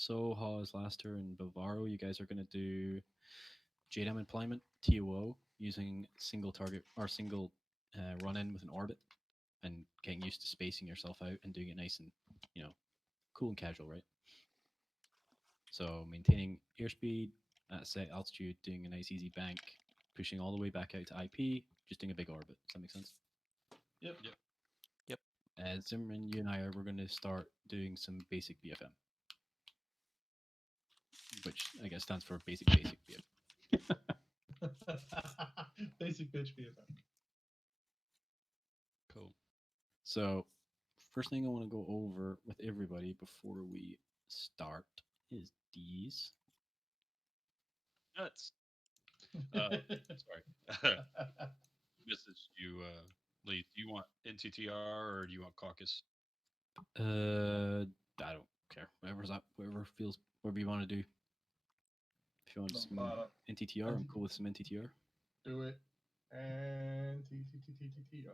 So, Haas, Laster, and Bavaro, you guys are going to do JDAM employment, TOO, using single target or single run in with an orbit and getting used to spacing yourself out and doing it nice and, you know, cool and casual, right? So, maintaining airspeed at set altitude, doing a nice easy bank, pushing all the way back out to IP, just doing a big orbit. Does that make sense? Yep. Yep. Zimmerman, you and we're going to start doing some basic BFM, which I guess stands for basic BFM. Basic bitch BFM. Cool. So, first thing I want to go over with everybody before we start is these. Nuts. Sorry. Message you, Lee. Do you want NTTR or do you want caucus? I don't care. Whatever feels, whatever you want to do. If you want some NTTR, I'm cool with some NTTR. Do it. And TTTTTR.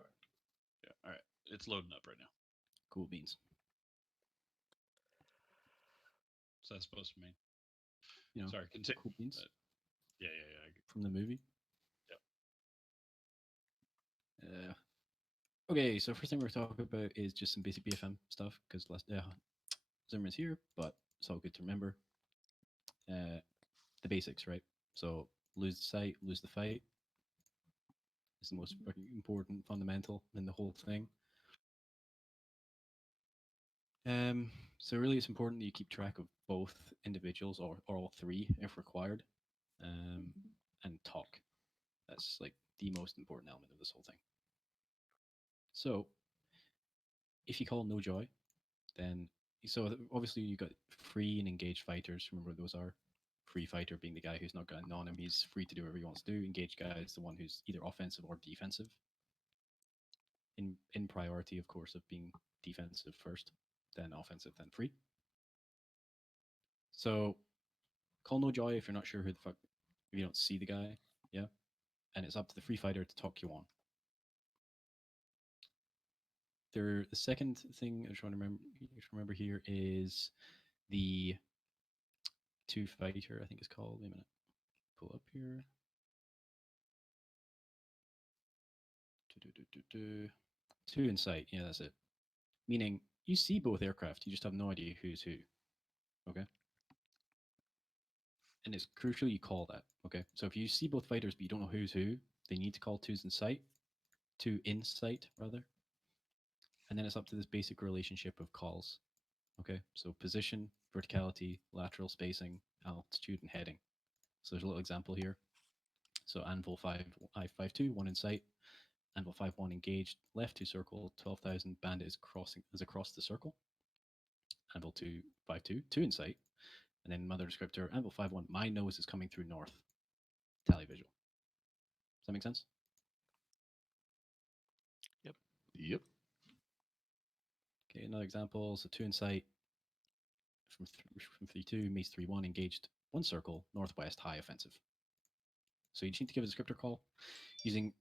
Yeah. All right. It's loading up right now. Cool beans. So that's supposed to mean. You know, Sorry. Continue. cool beans. Yeah. From the movie. Yep. Okay, so first thing we're talking about is just some basic BFM stuff because Zimmerman's here, but it's all good to remember. The basics, right? So lose the sight, lose the fight is the most important fundamental in the whole thing. So really, it's important that you keep track of both individuals or all three if required, and talk. That's like the most important element of this whole thing. So if you call no joy, then obviously you got free and engaged fighters. Remember what those are. Free fighter being the guy who's not got an on him, he's free to do whatever he wants to do. Engaged guy is the one who's either offensive or defensive. In priority, of course, of being defensive first, then offensive, then free. So call no joy if you're not sure who the fuck, if you don't see the guy, yeah. And it's up to the free fighter to talk you on. The second thing I just want to remember here is the two fighter. I think it's called. Wait a minute. Pull up here. Two in sight. Yeah, that's it. Meaning you see both aircraft, you just have no idea who's who. Okay. And it's crucial you call that. Okay. So if you see both fighters but you don't know who's who, they need to call twos in sight. Two in sight, rather. And then it's up to this basic relationship of calls. Okay. So position, verticality, lateral spacing, altitude, and heading. So there's a little example here. So Anvil 5, I-52, one in sight. Anvil 5-1 engaged, left 2 circle, 12,000, bandit is across the circle. Anvil 2-5-2, 2 in sight. And then mother descriptor, Anvil 5-1, my nose is coming through north. Tally visual. Does that make sense? Yep. Okay, another example. So 2 in sight from 3-2, meets 3-1, engaged 1 circle, northwest, high offensive. So you just need to give a descriptor call using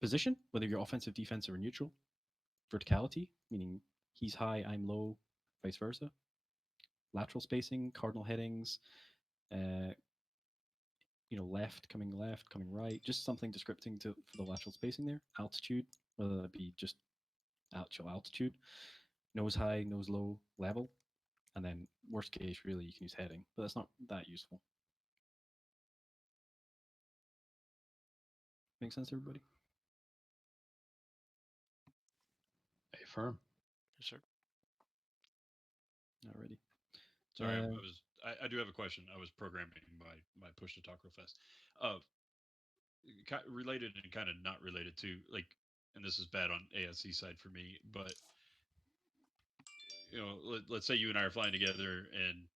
position, whether you're offensive, defensive, or neutral. Verticality, meaning he's high, I'm low, vice versa. Lateral spacing, cardinal headings, left, coming right, just something descripting for the lateral spacing there. Altitude, whether that be just actual altitude, nose high, nose low, level, and then worst case, really, you can use heading, but that's not that useful. Make sense, everybody? Affirm. Yes, sir. Alrighty. Sorry, I do have a question. I was programming my push to talk real fast. Related and kind of not related to, like, and this is bad on ASC side for me, but let's say you and I are flying together, and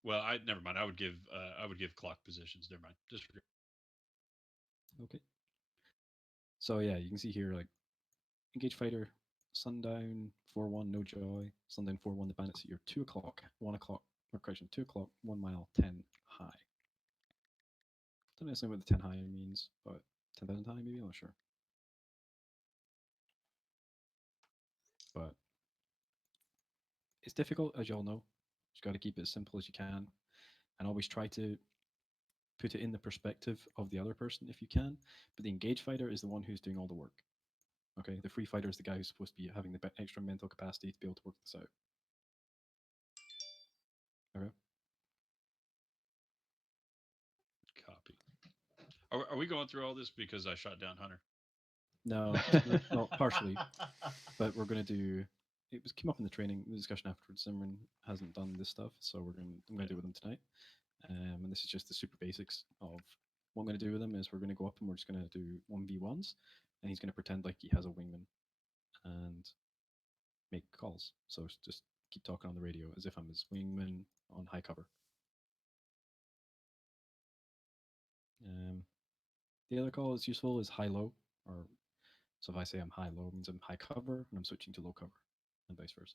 never mind. I would give clock positions. Never mind. Just forget. Okay. So yeah, you can see here like engage fighter, sundown 4-1, no joy, sundown 4-1. The bandits at your 2 o'clock, 1 o'clock, or correction, 2 o'clock, 1 mile, 10 high. Don't necessarily what the 10 high means, but 10,000 high maybe. I'm not sure. But it's difficult, as you all know. Just got to keep it as simple as you can. and always try to put it in the perspective of the other person if you can. But the engaged fighter is the one who's doing all the work. Okay, the free fighter is the guy who's supposed to be having the extra mental capacity to be able to work this out. Okay. Copy. Are we going through all this because I shot down Hunter? No, well, partially, but we're going to do. It was came up in the training the discussion afterwards. Simran hasn't done this stuff, so I'm going to do it with him tonight. And this is just the super basics of what I'm going to do with him. Is we're going to go up and we're just going to do 1v1s, and he's going to pretend like he has a wingman and make calls. So just keep talking on the radio as if I'm his wingman on high cover. The other call that's useful is high-low, or so if I say I'm high-low, it means I'm high cover, and I'm switching to low cover, and vice versa.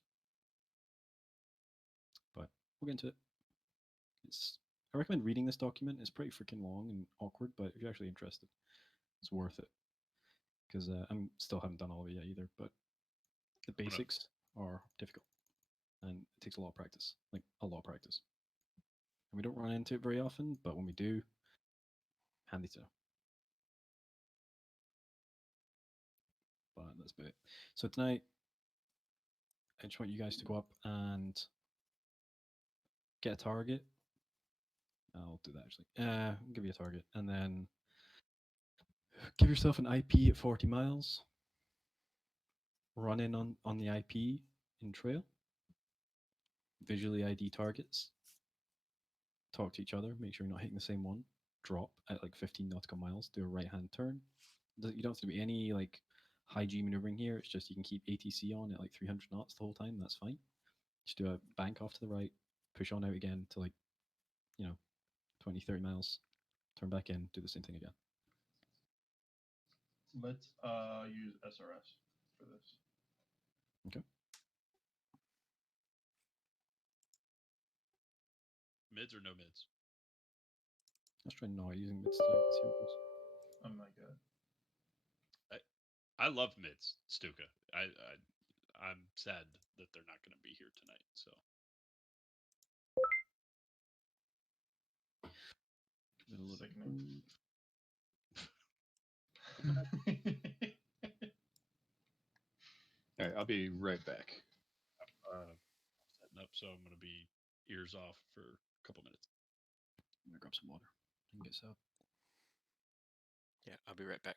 But we'll get into it. I recommend reading this document. It's pretty freaking long and awkward, but if you're actually interested, it's worth it. Because I'm still haven't done all of it yet either, but the basics are difficult, and it takes a lot of practice, like a lot of practice. And we don't run into it very often, but when we do, handy to know. But that's about it. So tonight, I just want you guys to go up and get a target. I'll do that actually. I'll give you a target, and then give yourself an IP at 40 miles. Run in on the IP in trail. Visually ID targets. Talk to each other. Make sure you're not hitting the same one. Drop at like 15 nautical miles. Do a right-hand turn. You don't have to do any like high G maneuvering here. It's just you can keep ATC on at like 300 knots the whole time. That's fine. Just do a bank off to the right. Push on out again to like 20, 30 miles. Turn back in. Do the same thing again. Let's use SRS for this. Okay. Mids or no mids? Let's try not using mid select. See what goes. Oh my god. I love mids, Stuka. I'm sad that they're not going to be here tonight. So Sickening. All right, I'll be right back. setting up, so I'm going to be ears off for a couple minutes. I'm gonna grab some water and get set up. Yeah, I'll be right back.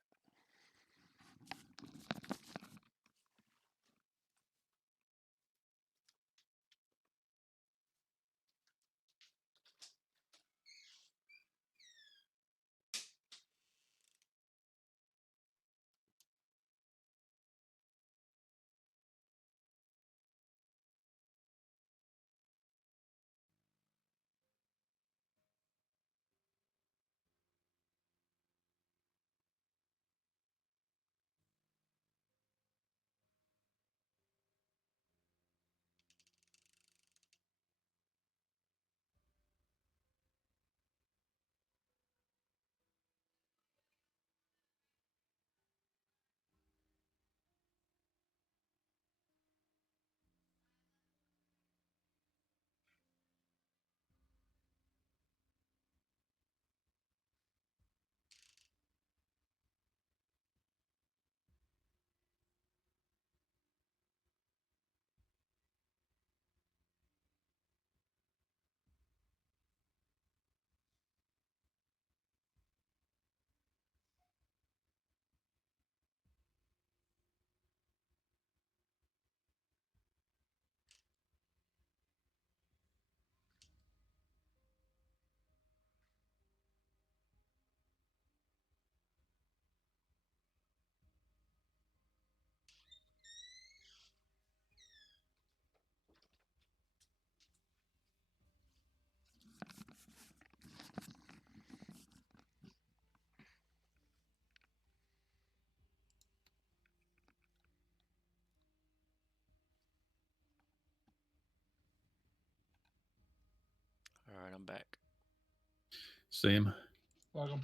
All right, I'm back. Same. Welcome.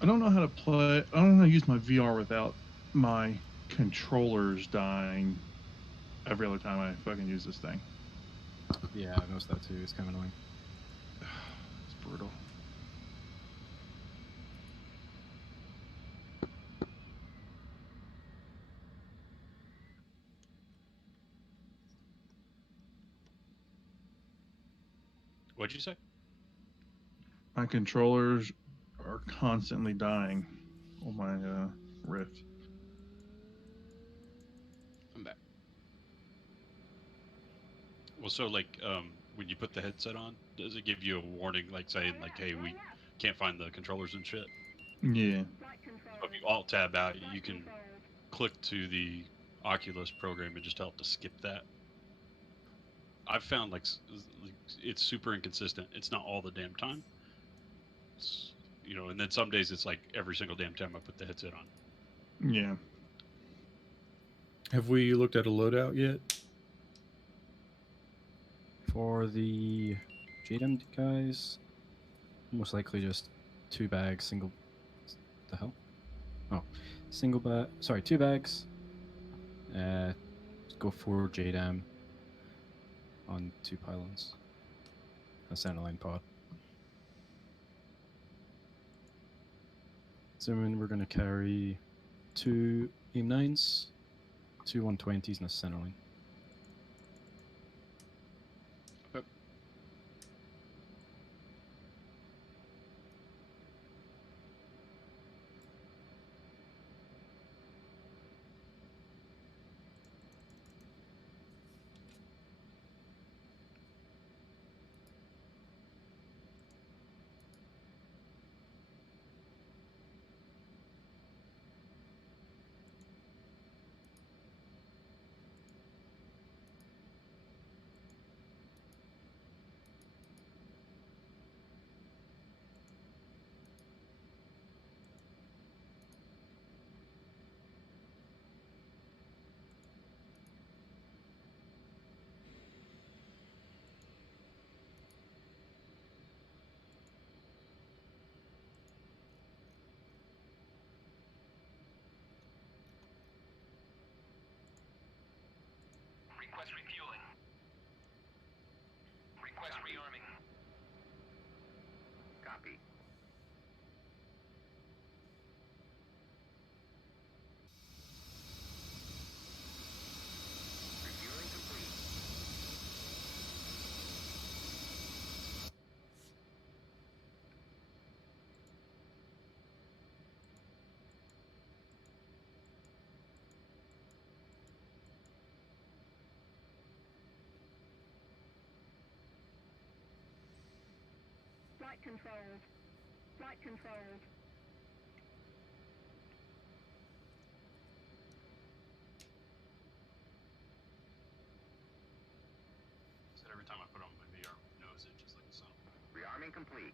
I don't know how to play. I don't know how to use my VR without my controllers dying every other time I fucking use this thing. Yeah, I've noticed that too. It's kind of annoying. It's brutal. What'd you say? My controllers are constantly dying on my Rift. I'm back. Well, so like, when you put the headset on, does it give you a warning, like saying, like, "Hey, we can't find the controllers and shit"? Yeah. So if you alt tab out, you can click to the Oculus program and just tell it to skip that. I've found like it's super inconsistent. It's not all the damn time. It's, and then some days it's like every single damn time I put the headset on. Yeah. Have we looked at a loadout yet? For the JDM guys, most likely just 2 bags, single. The hell? Oh, single bag. Sorry, 2 bags. Go 4 JDM on 2 pylons. A centerline pod. So then we're going to carry 2 AIM-9s, 2 120s, and a centerline. Okay. Request refueling. Request rearming. Copy. Refueling complete. Flight controlled. Flight controlled. So every time I put on my VR, it knows it just like the sun. Rearming complete.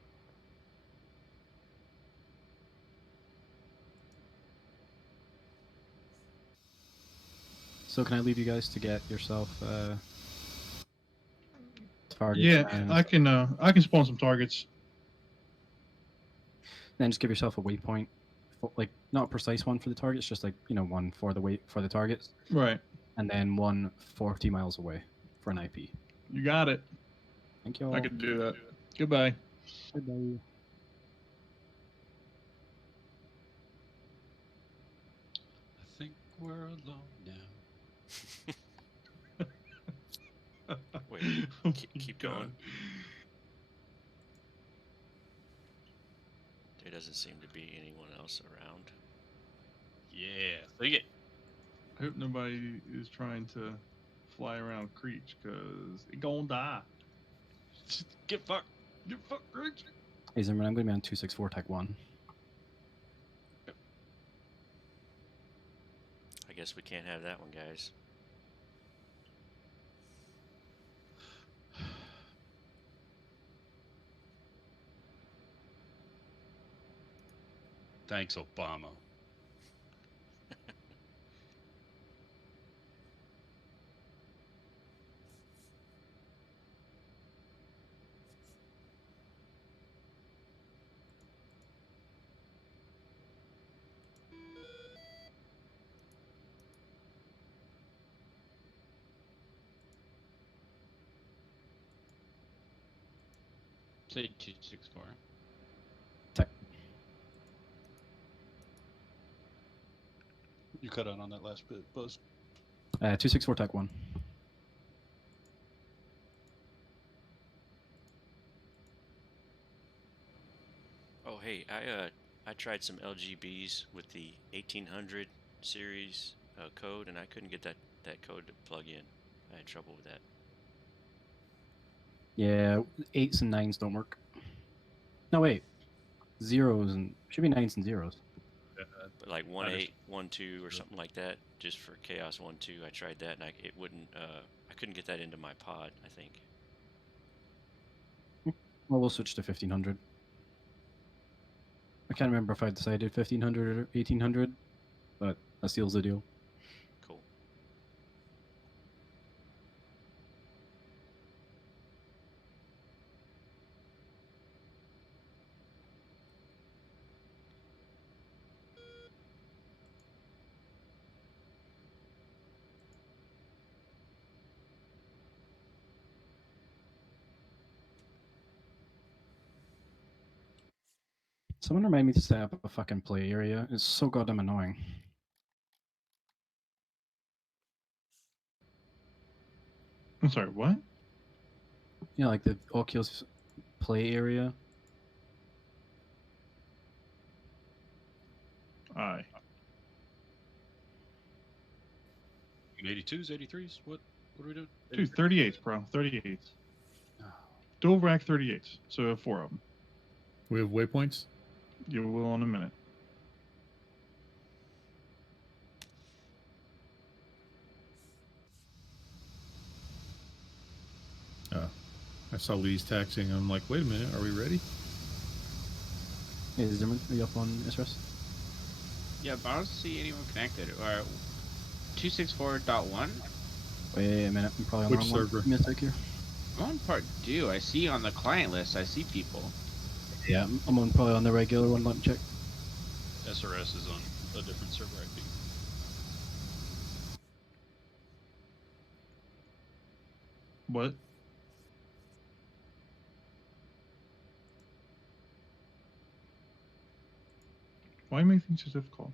So can I leave you guys to get yourself targets? Yeah, and I can spawn some targets. then just give yourself a waypoint, like not a precise one for the targets, just like one for the targets, Right. and then one 40 miles away for an IP. You got it. Thank you all. I could do that. Goodbye. Bye-bye. I think we're alone now. Wait, Oh keep my going. God. There doesn't seem to be anyone else around. Yeah, sing it. I hope nobody is trying to fly around Creech because it gonna die. Get fucked. Get fucked, Creech. Hey Zimmerman, I'm going to be on 264 Tech 1. I guess we can't have that one, guys. Thanks, Obama. Say 264. Tech. You cut out on that last bit, Buzz. 264 Tech 1. Oh, hey, I tried some LGBs with the 1800 series code, and I couldn't get that code to plug in. I had trouble with that. Yeah, 8s and 9s don't work. No, wait. 0s and... Should be 9s and 0s. But like I 1.8, 1.2 or something like that, just for Chaos 1.2, I tried that, and it wouldn't. I couldn't get that into my pod, I think. Well, we'll switch to 1500. I can't remember if I decided 1500 or 1800, but that seals the deal. Cool. Someone remind me to set up a fucking play area. It's so goddamn annoying. I'm sorry, what? Yeah, like the Oculus play area. Aye. 82s, 83s. What are we doing? Dude, 38s, bro. 38s. Dual rack 38s. So 4 of them. We have waypoints. You will in a minute. I saw Lee's taxing. I'm like, wait a minute, are we ready? Hey, Zimmerman, are you up on SRS? Yeah, but I don't see anyone connected. Or 264.1? Wait a minute, I'm probably on the Which wrong one. server? Give me a sec here. I'm on part 2. I see on the client list, I see people. Yeah, I'm on probably on the regular one. Let me check. SRS is on a different server IP. What? Why make things so difficult?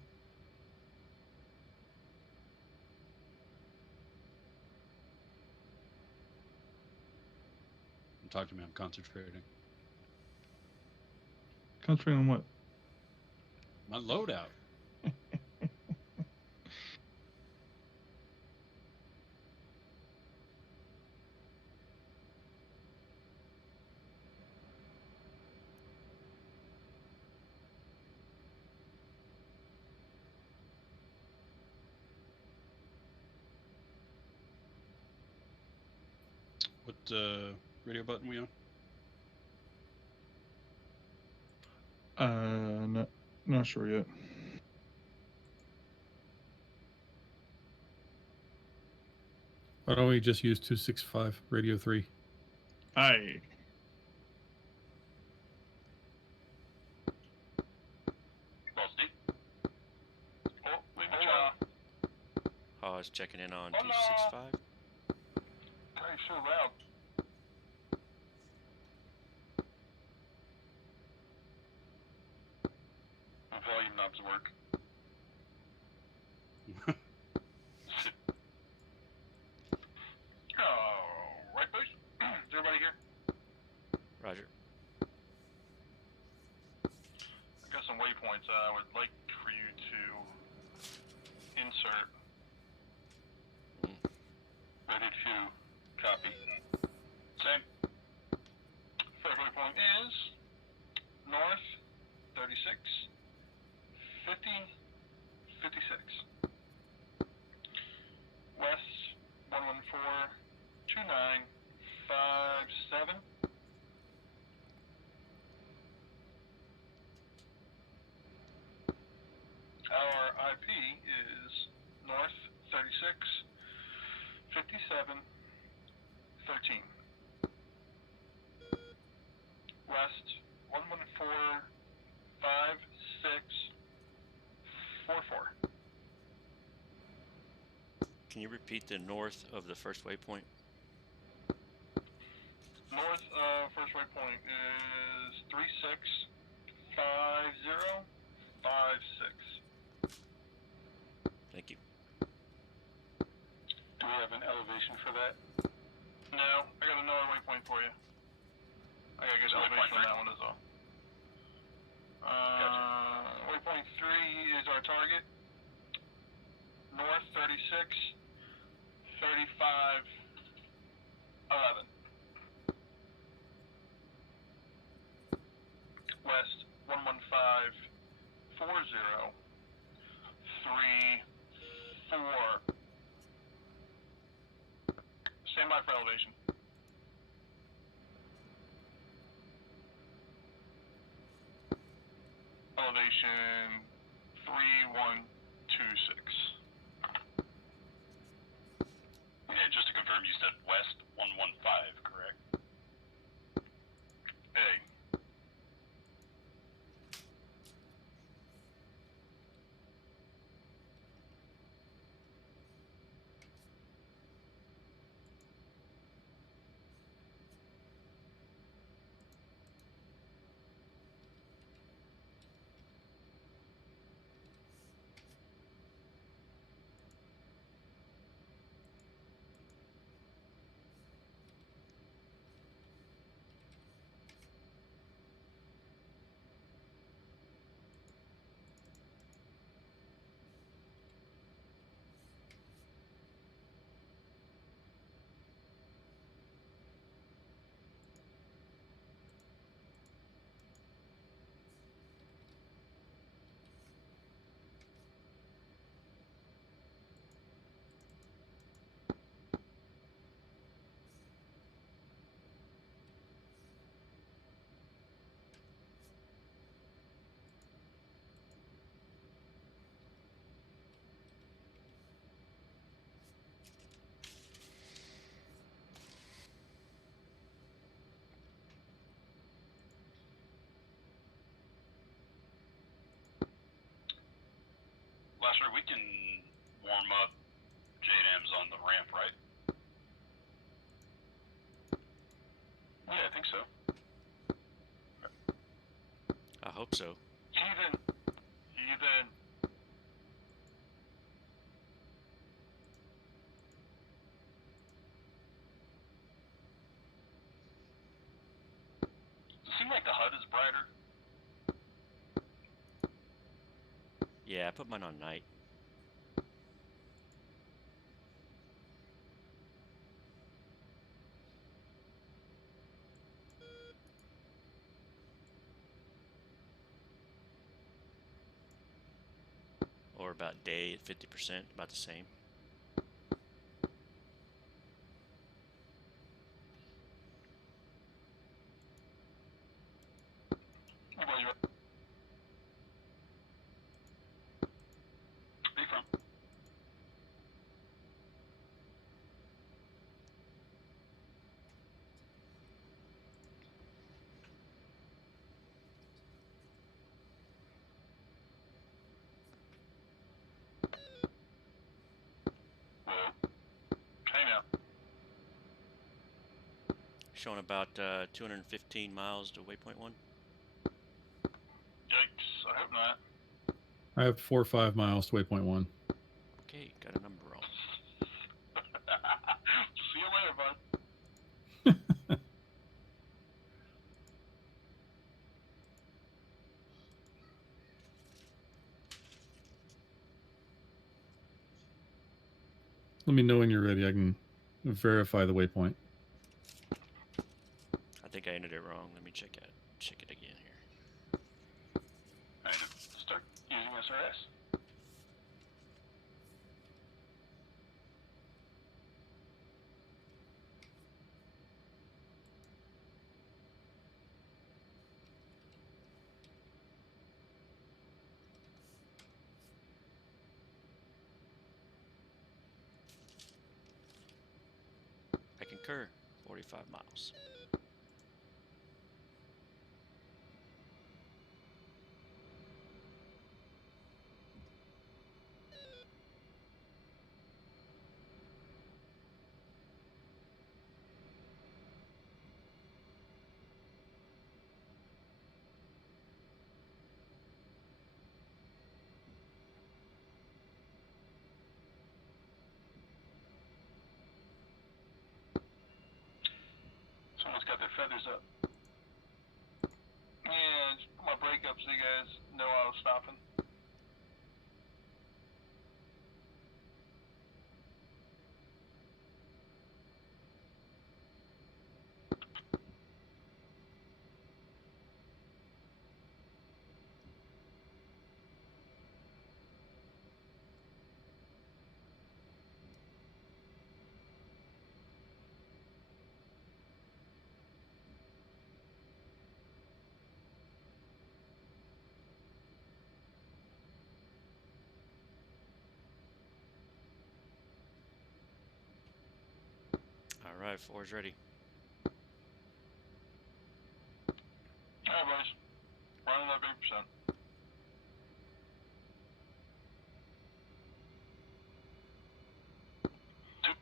Talk to me. I'm concentrating. Concentrating on what? My loadout. What radio button we on? Not sure yet. Why don't we just use 265 radio 3? Aye. Oh, I was checking in on 265. Very so loud. My volume knobs work. Oh, right, boys? Is everybody here? Roger. I got some waypoints I would like for you to insert. Ready to copy. Same. First waypoint is north 36, 50, 56. West 114, 29, 57. Our IP is north 36, 57, 13. West 114, 56, 44. Can you repeat the north of the first waypoint? North first waypoint is 5056. Thank you. Do we have an elevation for that? No, I got another waypoint for you. I gotta get elevation on that one as well. Waypoint 3 is our target. North 36, 35, 11. West 115, 40, 3, 4. Stand by for elevation. Elevation 3126. Yeah, just to confirm, you said west 115, correct? A. Lasher, we can warm up JDAMs on the ramp, right? Yeah, I think so. I hope so. Heathen. Heathen. Does it seem like the HUD is brighter? Yeah, I put mine on night. Or about day at 50%, about the same. Where you at? Where you from? Hey now. Showing about 215 miles to waypoint 1. Yikes. I hope not. I have 4 or 5 miles to waypoint 1. Okay, got a number wrong. See you later, bud. Let me know when you're ready. I can verify the waypoint. I think I entered it wrong. Let me check it again here. I need to start using SRS. I concur. 45 miles. feathers up. Yeah, just put my brake up so you guys know I was stopping. All right, 4's ready. Alright, boys. Running up 8%. Two.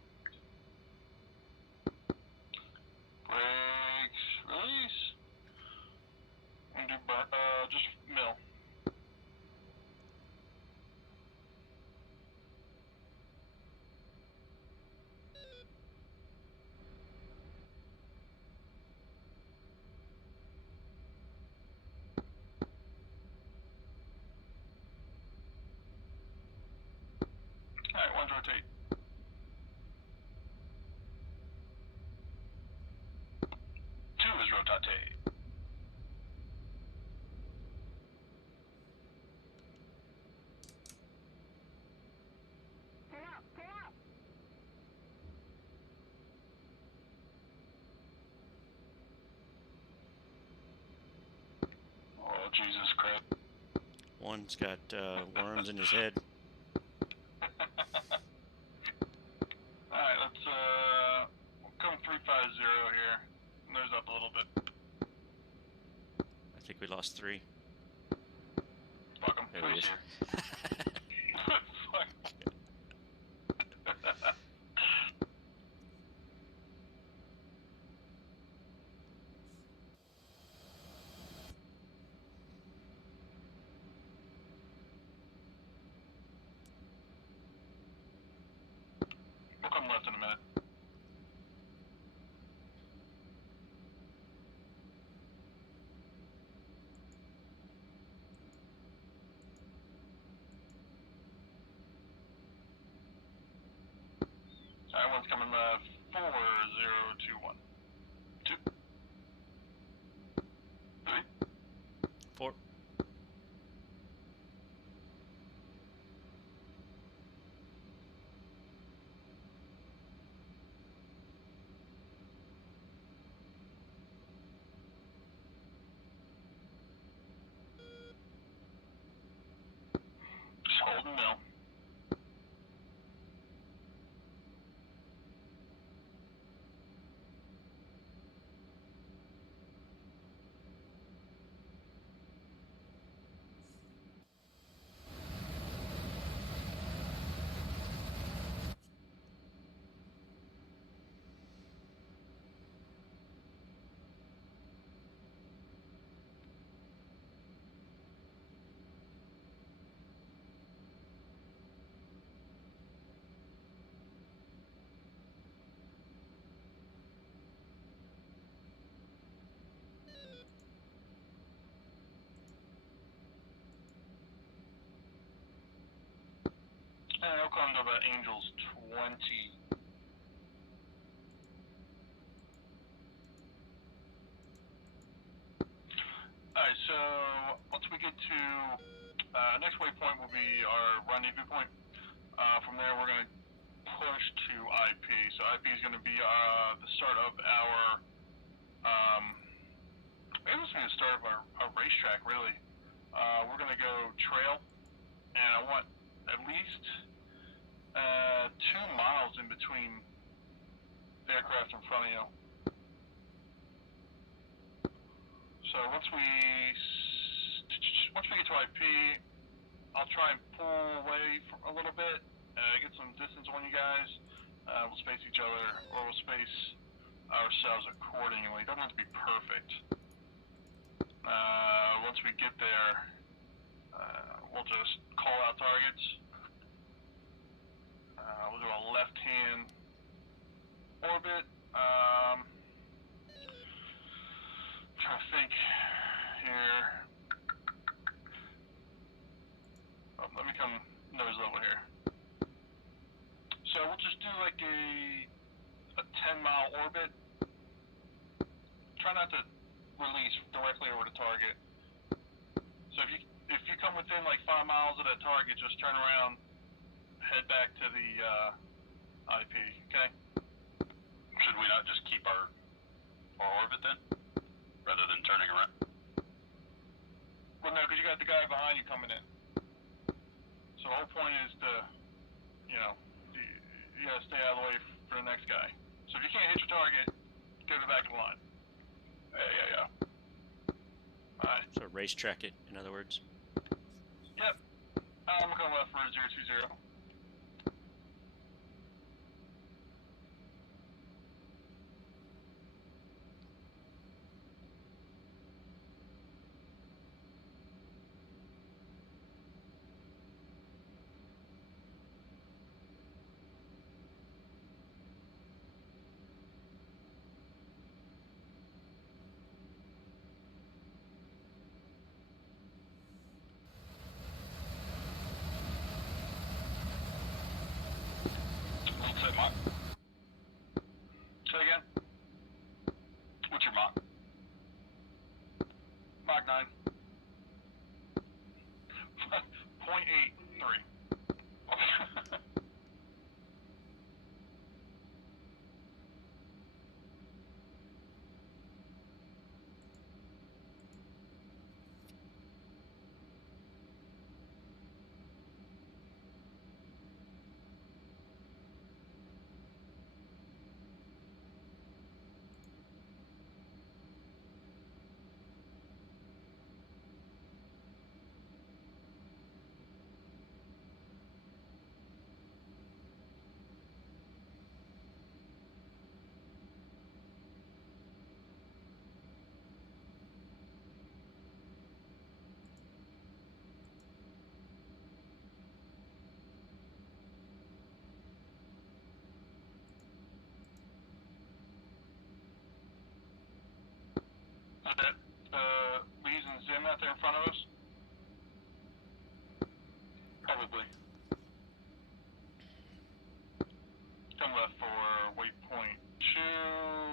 Brakes. Release. And do just mill. Alright, 1's rotate. 2 is rotate. Pull up, pull up. Oh, Jesus Christ. 1's got worms in his head. Alright, let's come 350 here. Nose up a little bit. I think we lost 3. Fuck him. There he Who's is. here? Fuck. We'll come left in a minute. Alright, 1's coming left. 4021. 2. 3. 4. Just holding mill. And I'll come to about Angels 20. Alright, so once we get to next waypoint will be our rendezvous point. From there we're going to push to IP. So IP is going to be the start of our I guess it's going to be the start of our racetrack really. We're going to go trail, and I want at least 2 miles in between the aircraft in front of you. So once we get to IP, I'll try and pull away for a little bit, get some distance on you guys. We'll space each other, or we'll space ourselves accordingly. Doesn't have to be perfect. Once we get there, we'll just call out targets. We'll do a left-hand orbit. here. Oh, let me come nose level here. So we'll just do like a 10-mile orbit. Try not to release directly over the target. So if you come within like 5 miles of that target, just turn around, head back to the IP. Okay. Should we not just keep our orbit then, rather than turning around? Well, no, because you got the guy behind you coming in. So the whole point is to, you gotta stay out of the way for the next guy. So if you can't hit your target, go to the back of the line. Yeah. Alright. So racetrack it, in other words. Yep. I'm going left for 020. What's that, Mach? Say again? What's your Mach? Mach 9. 0.83. That Lee's and Zim out there in front of us? Probably. Come left for waypoint 2,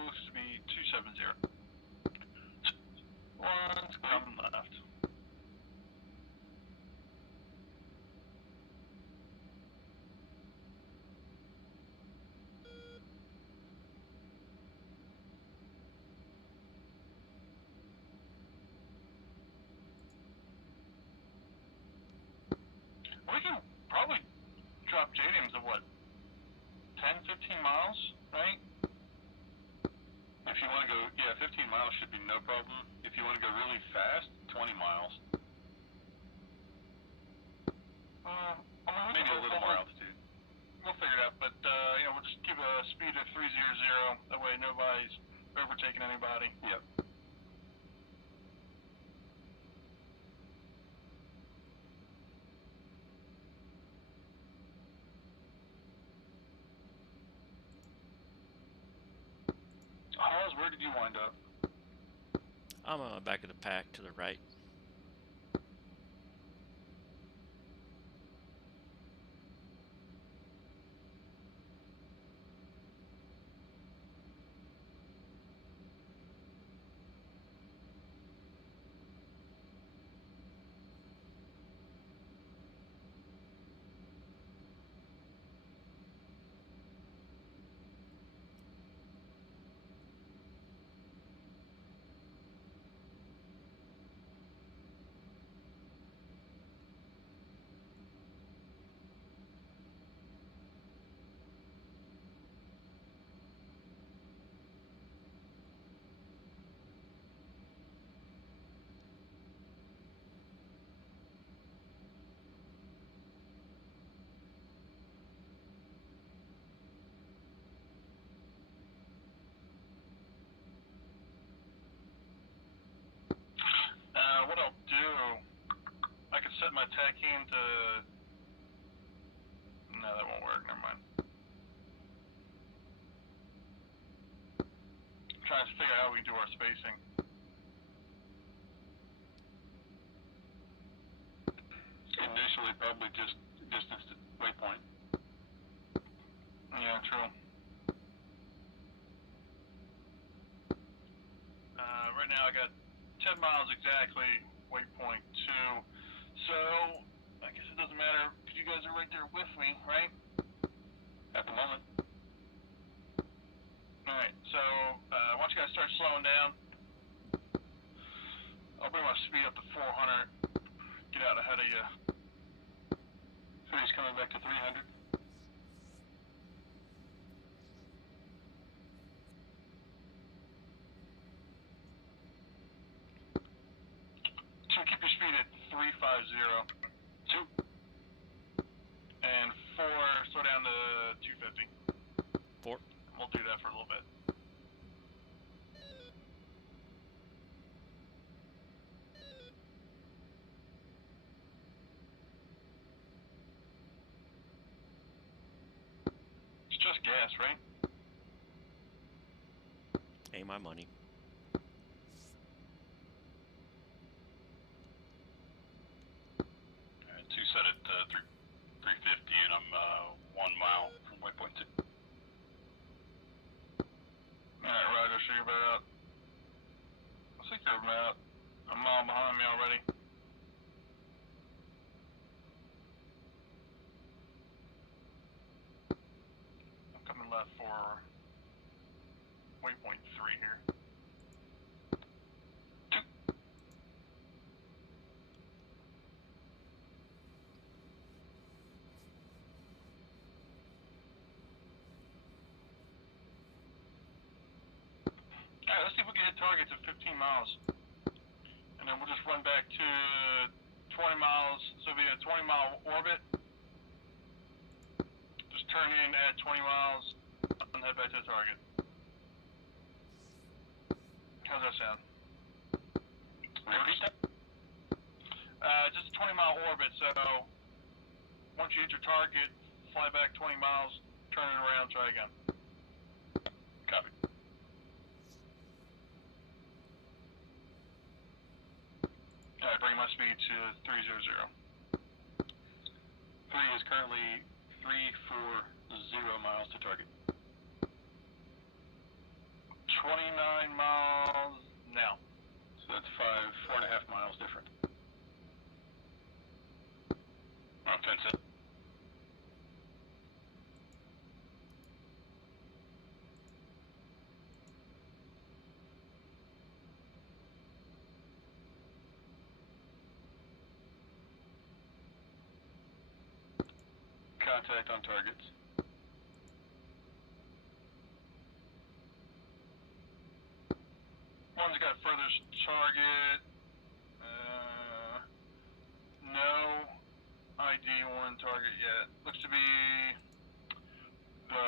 this would be 270. One's come left. We can probably drop JDAMs at what? 10, 15 miles, right? If you want to go, 15 miles should be no problem. If you want to go really fast, 20 miles. Maybe a little more altitude. We'll figure it out, but we'll just keep a speed of 300. That way nobody's overtaking anybody. Yep. Hawes, where did you wind up? I'm back of the pack to the right. What I'll do, I can set my tack cam to... No, that won't work, never mind. I'm trying to figure out how we can do our spacing. probably just distance to waypoint. Yeah, true. Right now I got 10 miles exactly, waypoint 2. So, I guess it doesn't matter because you guys are right there with me, right? At the moment. Alright, so, once you guys start slowing down, I'll bring my speed up to 400, get out ahead of you. So he's coming back to 300. So keep your speed at 350. 2. And 4, slow down to 250. 4. We'll do that for a little bit. It's just gas, right? Ain't my money. Alright, 2 set at 350, and I'm 1 mile from waypoint 2. Alright, Roger, so you're about, I think you're about a mile behind me already. I'm coming left for waypoint 3 here. 2. Alright, let's see if we can hit targets at 15 miles. And then we'll just run back to 20 miles, so it'll be a 20-mile orbit. Just turn in at 20 miles and head back to the target. How's that sound? Repeat that? Just a 20-mile orbit, so once you hit your target, fly back 20 miles, turn it around, try again. Copy. Alright, bring my speed to 300. 3 is currently 340 miles to target. 29 miles now. So that's 4.5 miles different. Well, 10 set. Contact on targets. One's got furthest target. No ID on target yet. Looks to be the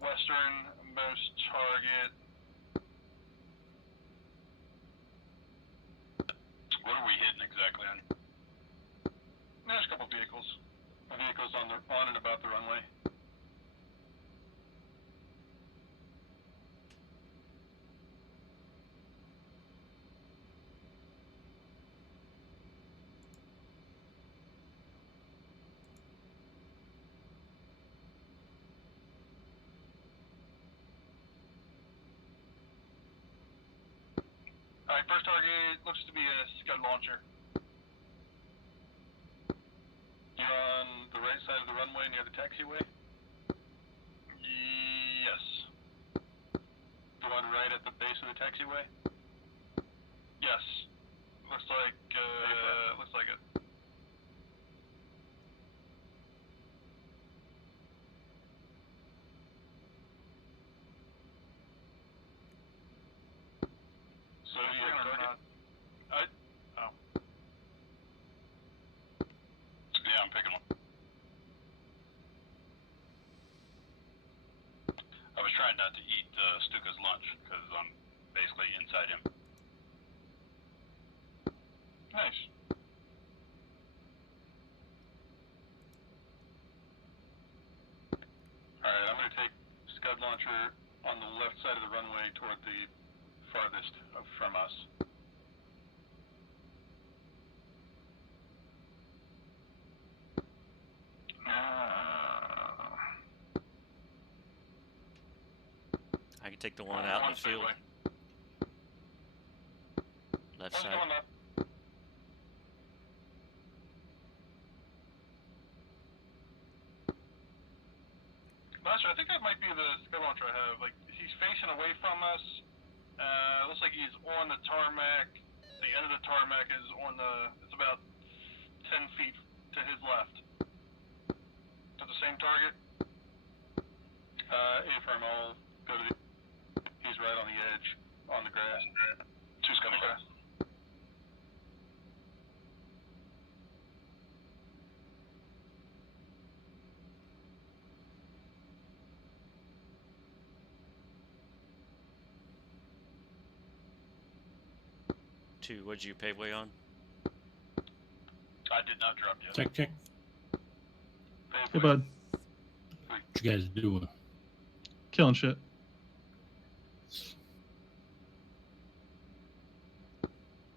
westernmost target. What are we hitting exactly on? There's a couple vehicles. Vehicles on and about the runway. Alright, first target looks to be a Scud launcher. You're on the right side of the runway near the taxiway? Yes. The one right at the base of the taxiway? Yes. Looks like it. So you have target? Yeah, I'm picking one. I was trying not to eat Stuka's lunch because I'm basically inside him. Nice. Alright, I'm going to take Scud launcher on the left side of the runway toward the farthest from us. take the one out in the field. Speedway. Left One's side. going up. Master, I think that might be the sky launcher I have. Like, he's facing away from us. Looks like he's on the tarmac. The end of the tarmac is on the. It's about 10 feet to his left. Is that the same target? A-firm, I'll go to the. He's right on the edge, on the grass. Two's coming back. Two, what'd you pave way on? I did not drop yet. Check. Hey, bud. What you guys doing? Killing shit.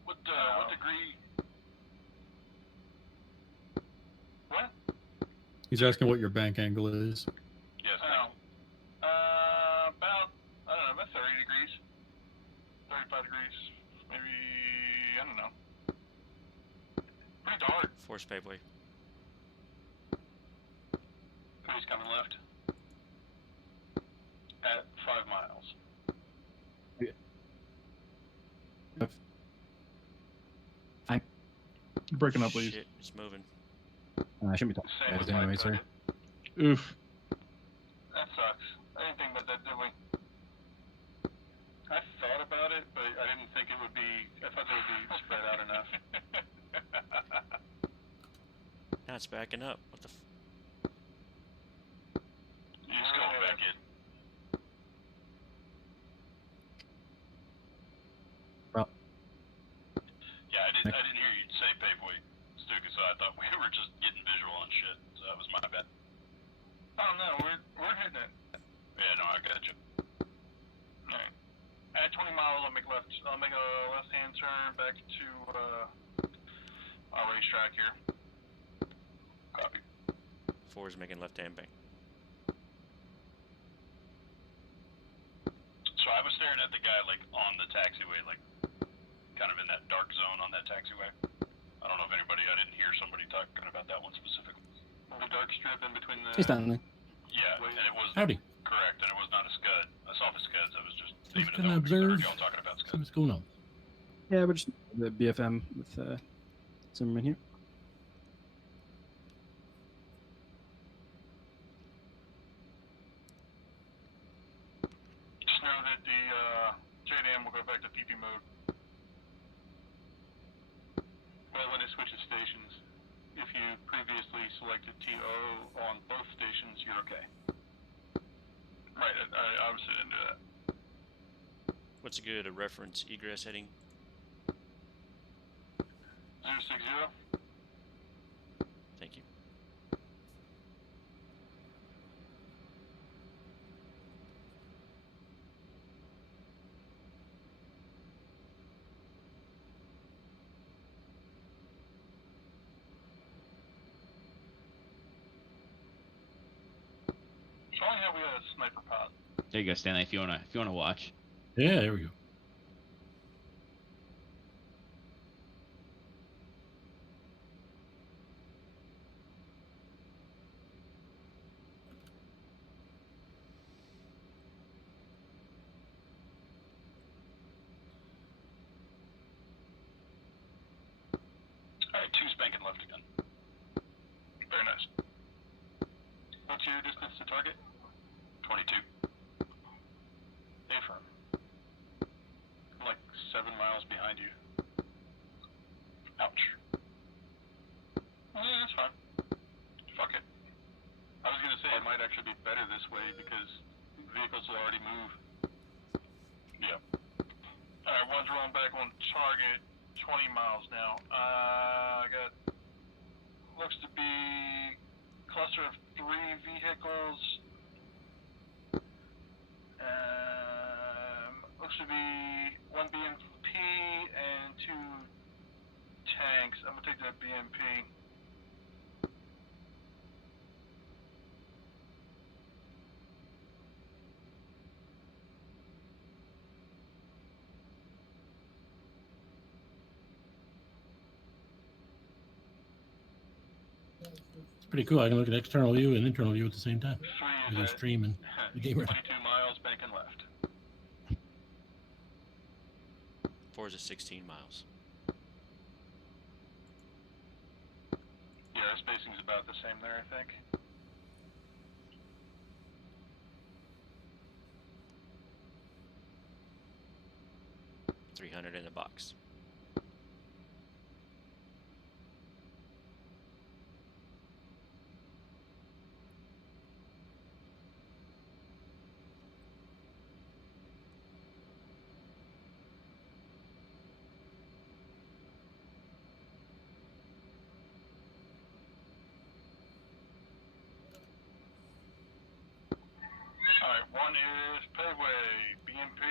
What degree? What? He's asking what your bank angle is. Yes. About, I don't know, about 30 degrees. 35 degrees. Maybe, I don't know. Pretty dark. Force paveway. Who's coming left? At 5 miles. You're breaking up, please. Shit, it's moving. I shouldn't be talking Same about with it my anyway, sir. target. Oof. That sucks. I didn't think about that, did we? I thought about it, but I didn't think it would be. I thought they would be spread out enough. Now it's backing up. What the? You just go back in. Well, Yeah, I didn't hear you say paveway, Stuka, so I thought we were just getting visual on shit. So that was my bad. Oh no, we're hitting it. Yeah, no, I got you. Alright. At 20 miles, I'll make a left-hand turn back to our racetrack here. Copy. Four is making left-hand bank. So I was staring at the guy like on the taxiway, like kind of in that dark zone on that taxiway. I don't know if I didn't hear somebody talking about that one specifically. The dark strip in between the. he's standing there. Yeah, and it was Howdy. correct, and it was not a scud. I saw the scuds. I was just Just aiming at gonna that one because I heard observe. y'all talking about See scuds. what's going on. Yeah, we're just the BFM with Zimmerman here. Just know that the JDM will go back to PP mode. Well, when it switches stations, if you previously selected TO on both stations, you're okay. Right, I obviously didn't do that. What's a good reference egress heading? 060. Thank you. So only have we got a sniper pod. There you go, Stanley. If you wanna watch. Yeah, there we go. Alright, two's banking left again. Very nice. What's your distance to target? 22. A-firm. I'm like 7 miles behind you. Ouch. Yeah, that's fine. Fuck it. I was gonna say it might actually be better this way because vehicles will already move. Yeah. Alright, one's rolling back on target. 20 miles now. I got. Looks to be cluster of 3 vehicles. Looks to be 1 BMP and 2 tanks. I'm gonna take that BMP. Pretty cool. I can look at external view and internal view at the same time. 3 I is can at stream and the game ready. 22 miles, banking left. 4 is at 16 miles. Yeah, our spacing's about the same there, I think. $300 in the box. Alright, 1 is paveway, BMP.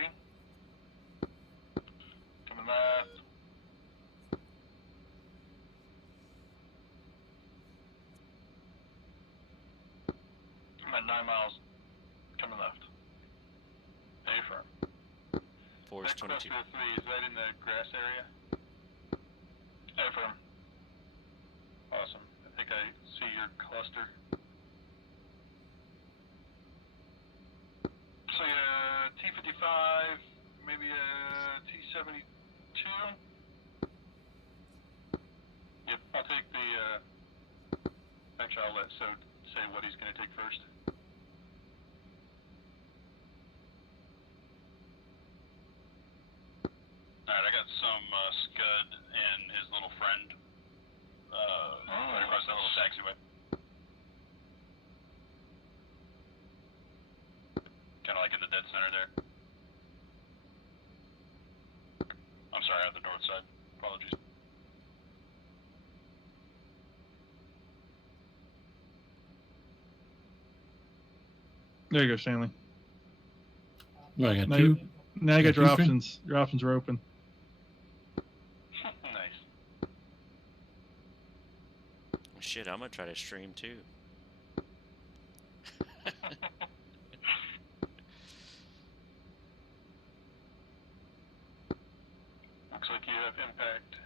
Coming left. I'm at 9 miles. Coming left. A firm. 4 is That 22. cluster of 3, is that in the grass area? A firm. Awesome. I think I see your cluster. So yeah, T55, maybe a T72. Yep, I'll take the, actually I'll let Sode say what he's gonna take first. Alright, I got some Scud and his little friend right across that little taxiway. Kind of like in the dead center there. I'm sorry, out the north side. Apologies. There you go, Stanley. Well, I got Now, two. now you got got your two stream? options. Your options are open. Nice. Shit, I'm gonna try to stream too. Looks like you have impact.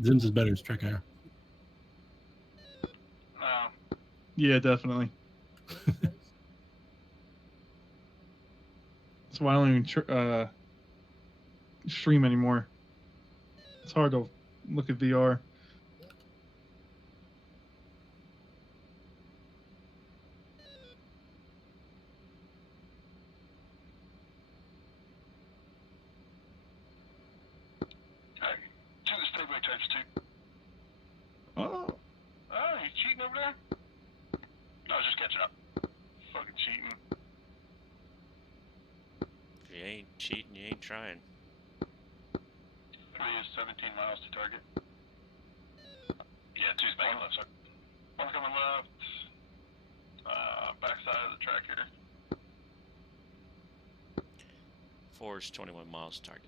Zims is better as track air. No. Yeah, definitely. That's why I don't even stream anymore. It's hard to look at VR. Alright, to this paveway times 2. Oh, Oh, you cheating over there? I was just catching up. Fucking cheating. If you ain't cheating, you ain't trying. 3 is 17 miles to target. Yeah, 2's banking left, sir. 1 coming left. Backside of the track here. 4 is 21 miles target.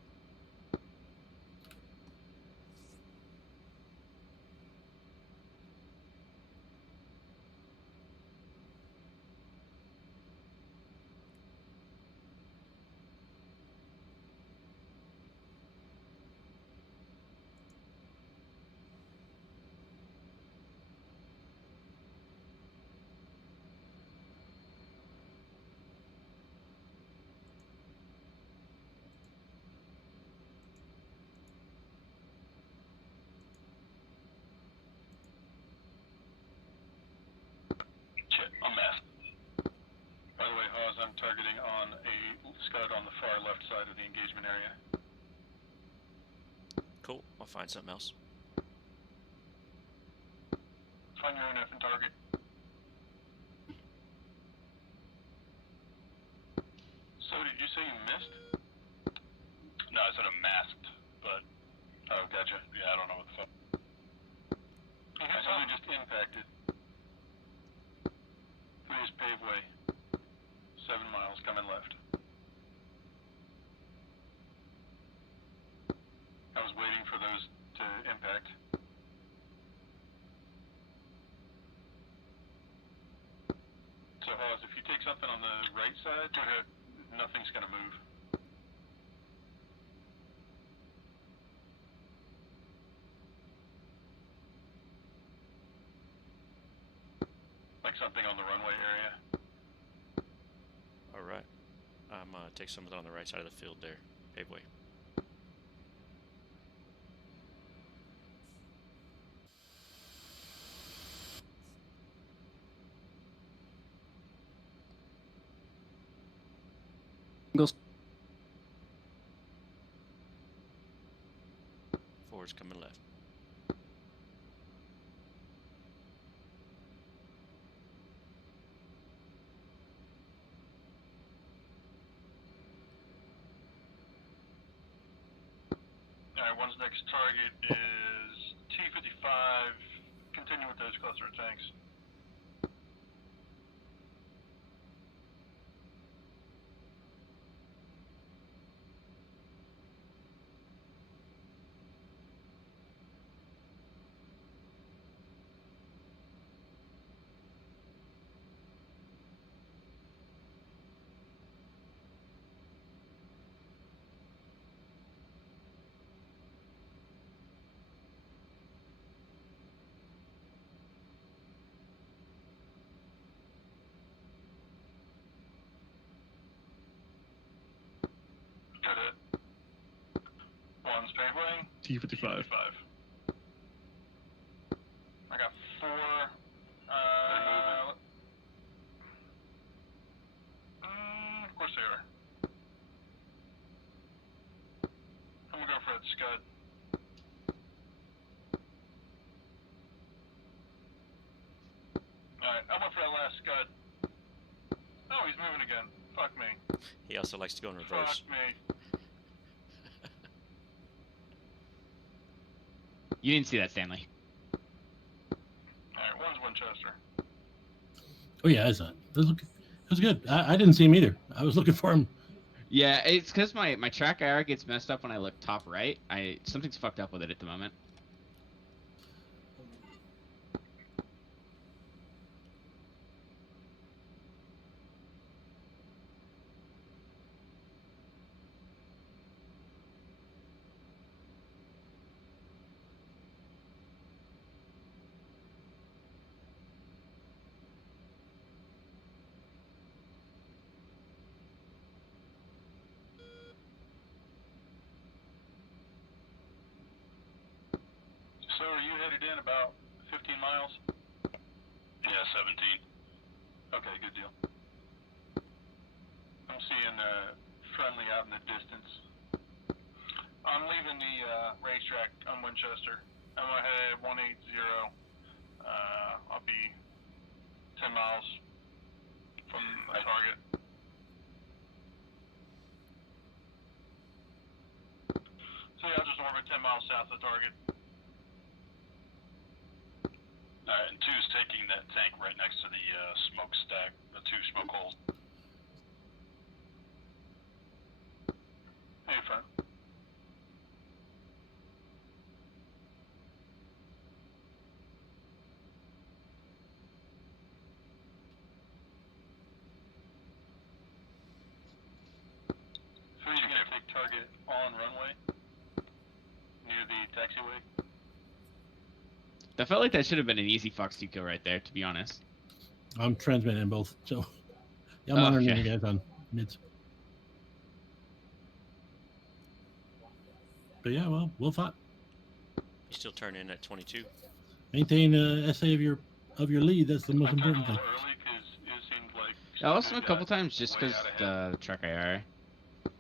Shit, I'm messed. By the way, Hawes, I'm targeting on a Scud on the far left side of the engagement area. Cool. I'll find something else. Find your own F and target. So did you say you missed? No, I said I'm masked, but Oh, gotcha. yeah, I don't know what the fuck. I totally just impacted. 3 is paveway. 7 miles coming left. I was waiting for those to impact. So Hawes, if you take something on the right side, Go ahead. nothing's gonna move. Like something on the runway area. All right. I'm take something on the right side of the field there. Paveway. Goes. Forward's coming left. Alright, one's next target is T-55. Continue with those cluster of tanks. Got it. One's paveway. T-55. I got 4. Of course they are. I'm gonna go for that scud. Alright, I went for that last scud. Oh, he's moving again. Fuck me. He also likes to go in reverse. Fuck me. You didn't see that, Stanley. Alright, one's Winchester. Oh yeah, I saw it. It was good. I didn't see him either. I was looking for him. Yeah, it's because my track IR gets messed up when I look top right. Something's fucked up with it at the moment. So are you headed in about 15 miles? Yeah, 17. Okay, good deal. I'm seeing friendly out in the distance. I'm leaving the racetrack on Winchester. I'm gonna head 180. I'll be 10 miles from the target. So yeah, I'll just orbit 10 miles south of the target. Alright, and 2's taking that tank right next to the smokestack, the 2 smoke holes. Hey, friend. So you're gonna take target on runway near the taxiway. That felt like that should have been an easy Fox 2 kill right there, to be honest. I'm transmitting both, so yeah, I'm Oh, monitoring okay. you guys on mids. But yeah, well, we'll fight. You still turn in at 22. Maintain SA of your lead. That's the most I turned a important little thing. early because it seemed like I lost him somebody a couple got times just way because out ahead. the track IR.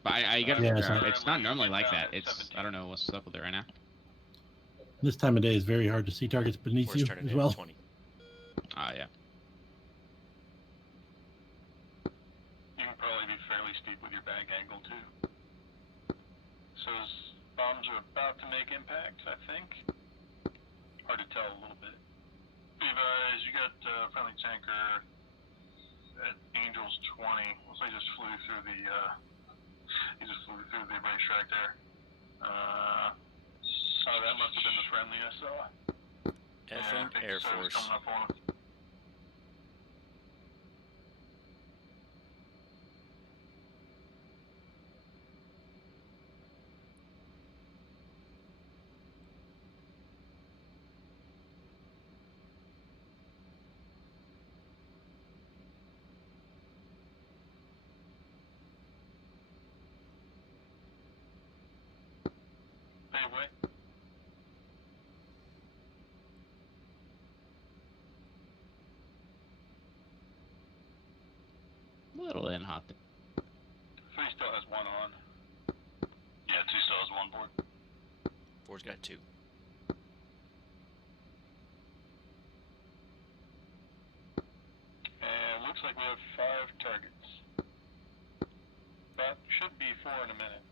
But I gotta Yeah, figure so- out. It's not normally like Inbound that. at It's 17. I don't know what's up with it right now. This time of day is very hard to see targets beneath Forward's you turning as in well. at 20. Ah, yeah. You can probably be fairly steep with your bank angle too. So his bombs are about to make impact, I think. Hard to tell a little bit. Levi's, you got friendly tanker at Angels 20. Looks like he just flew through the racetrack there. Oh, that must have been the friendly I saw. Effing I think Air the service Force. coming up on him. A little in hot. 3 still has 1 on. Yeah, 2 still has 1 board. 4's got 2. And looks like we have 5 targets. But should be 4 in a minute.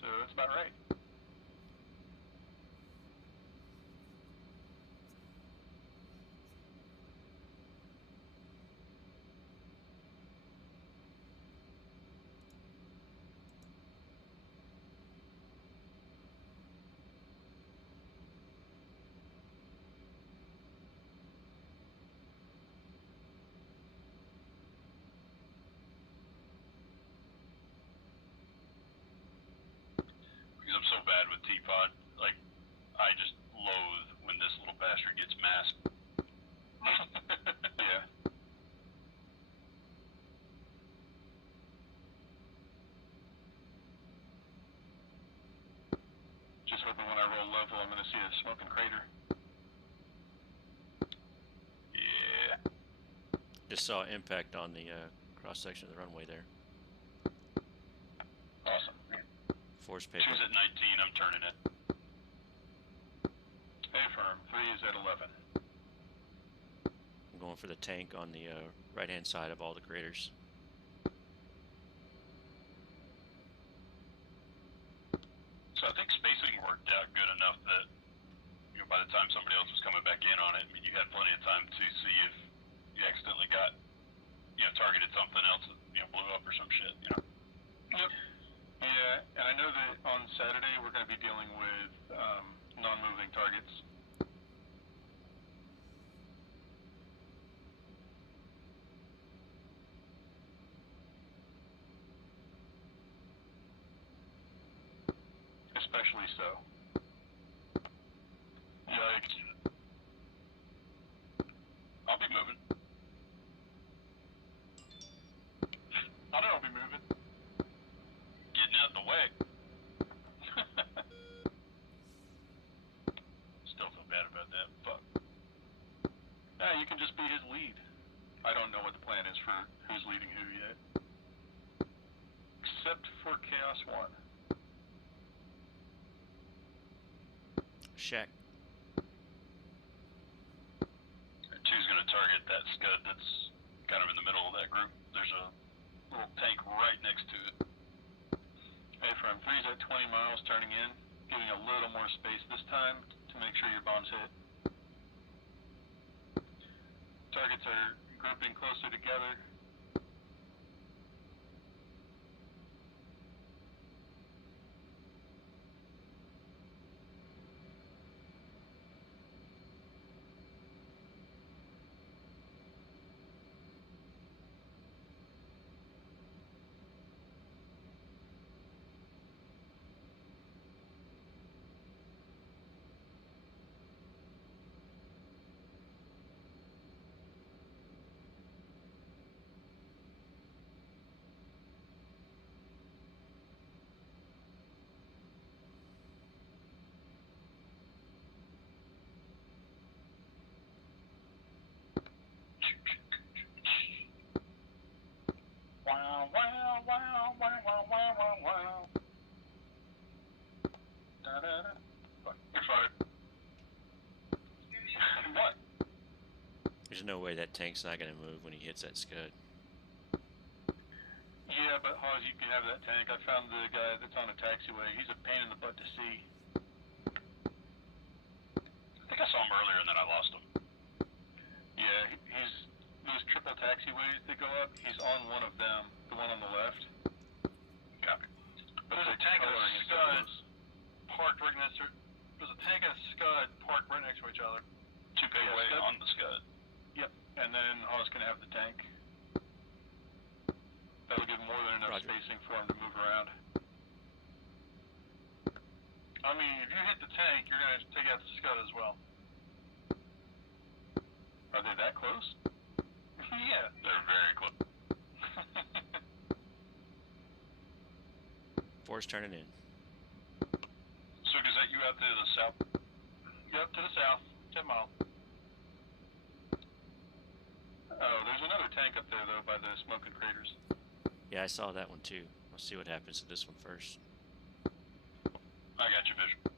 So that's about right. Because I'm so bad with T-Pod, like, I just loathe when this little bastard gets masked. Yeah. Just hoping when I roll level, I'm going to see a smoking crater. Yeah. Just saw impact on the cross section of the runway there. Awesome. 4's paper. 2's at 19, I'm turning it. Affirm. 3 is at 11. I'm going for the tank on the right-hand side of all the craters. So I think spacing worked out good enough that, you know, by the time somebody else was coming back in on it, I mean, you had plenty of time to see if you accidentally got, you know, targeted something else that, you know, blew up or some shit, you know? Yep. Yeah, and I know that on Saturday we're going to be dealing with non-moving targets. Especially so. Yikes. I'll be moving. I know I'll be moving. Getting out the way. Still feel bad about that. Fuck. Yeah, you can just be his lead. I don't know what the plan is for who's leading who yet. Except for Chaos 1. Shack. 2's gonna target that scud that's kind of in the middle of that group. There's a little tank right next to it. Affirm. 3's at 20 miles turning in, giving a little more space this time to make sure your bombs hit. Targets are grouping closer together. Wow, wow, wow, wow, wow, wow, wow, wow. Da da da. Fuck, you're fired. What? There's no way that tank's not going to move when he hits that scud. Yeah, but Hawes, you can have that tank. I found the guy that's on a taxiway. He's a pain in the butt to see. I think I saw him earlier and then I lost him. Yeah, he's those triple taxiways that go up. He's on one of them, the one on the left. Copy. But There's the a tank and a coloring is so scud close. parked right next to. There's a tank and a scud parked right next to each other. 2 big Yeah, way scud. on the scud. Yep, and then Hawes can have the tank. That'll give more than enough Roger. spacing for him to move around. I mean, if you hit the tank, you're gonna take out the scud as well. Are they that close? Yeah, they're very close. 4's turning in. Sook, is that you out to the south? Yep, to the south, 10 mile. Oh, there's another tank tank up there, though, by the smoking craters. Yeah, I saw that one too. We'll see what happens to this one first. I got you, Bishop.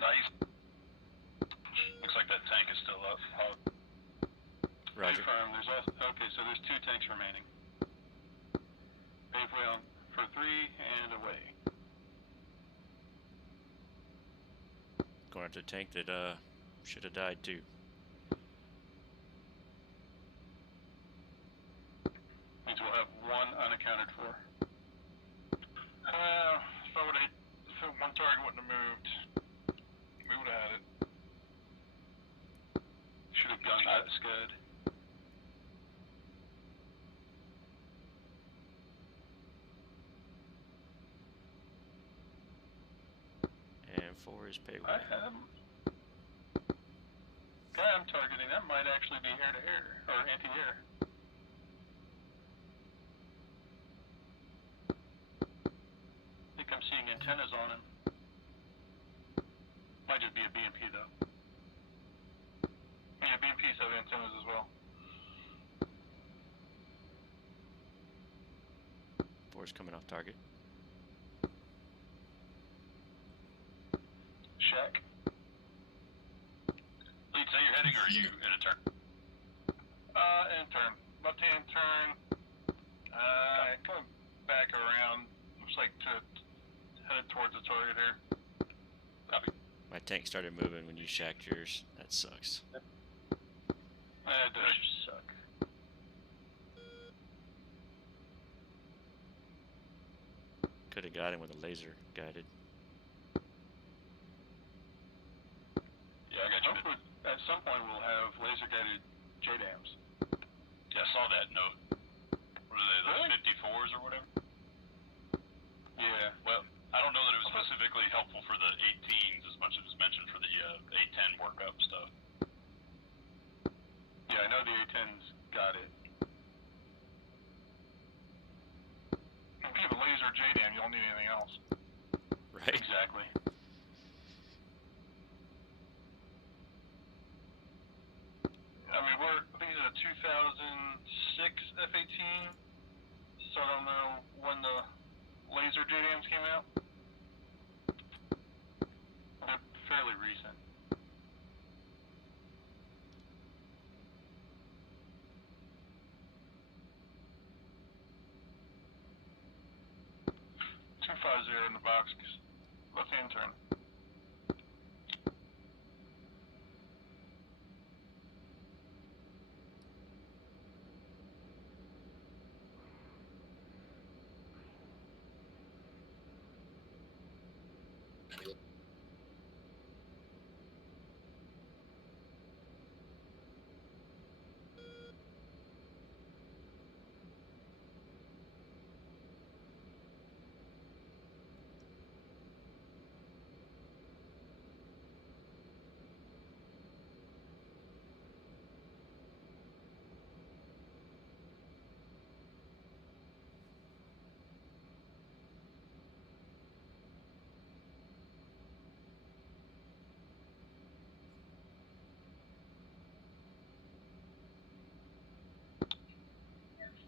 Nice. Looks like that tank is still up. Roger. Confirm. There's also, okay, so there's 2 tanks remaining. Pave way on for 3 and away. Going after the tank that should have died too. Means we'll have 1 unaccounted for. If one target wouldn't have moved, we would have had it. Should have gunned that scud. And 4 is pay. I have. Guy I'm targeting, that might actually be air-to-air, or anti-air. I think I'm seeing antennas on him. Might just be a BMP though. Yeah, BMPs have antennas as well. 4 is coming off target. Shack. Lead, say you're heading, or are you in a turn? In turn. Left-hand turn. Coming back around. Looks like headed towards the target here. Copy. My tank started moving when you shacked yours. That sucks. That does suck. Could have got him with a laser guided. Yeah, I got you. Hopefully, at some point we'll have laser-guided JDAMs. Yeah, I saw that note. What are they, those 54s or whatever? Yeah. Well, I don't know that it was specifically helpful for the 18s as much as it was mentioned for the A10 workup stuff. Yeah, I know the A10's got it. If you have a laser JDAM, you don't need anything else. Right? Exactly. I mean, I think it's a 2006 F-18, so I don't know when the laser JDAMs came out. They're fairly recent. .250 in the box, left-hand turn.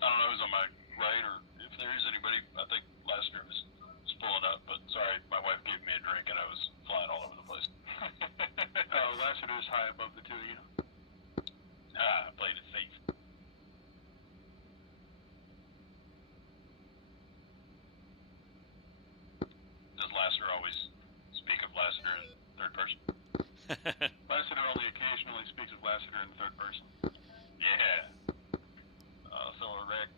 I don't know who's on my right or if there is anybody. I think Lassiter was pulling up, but sorry, my wife gave me a drink and I was flying all over the place. Lassiter's high above the two of you. I played it safe. Does Lassiter always speak of Lassiter in third person? Lassiter only occasionally speaks of Lassiter in third person. Yeah. So a wreck.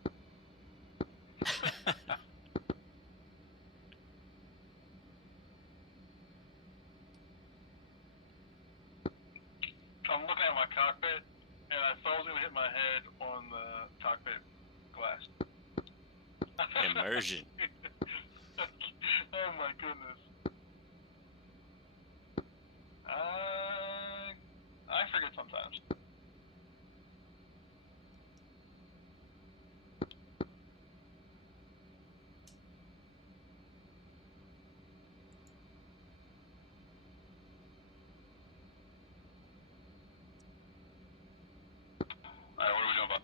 immersion. Oh my goodness. I forget sometimes. Alright, what are we doing about?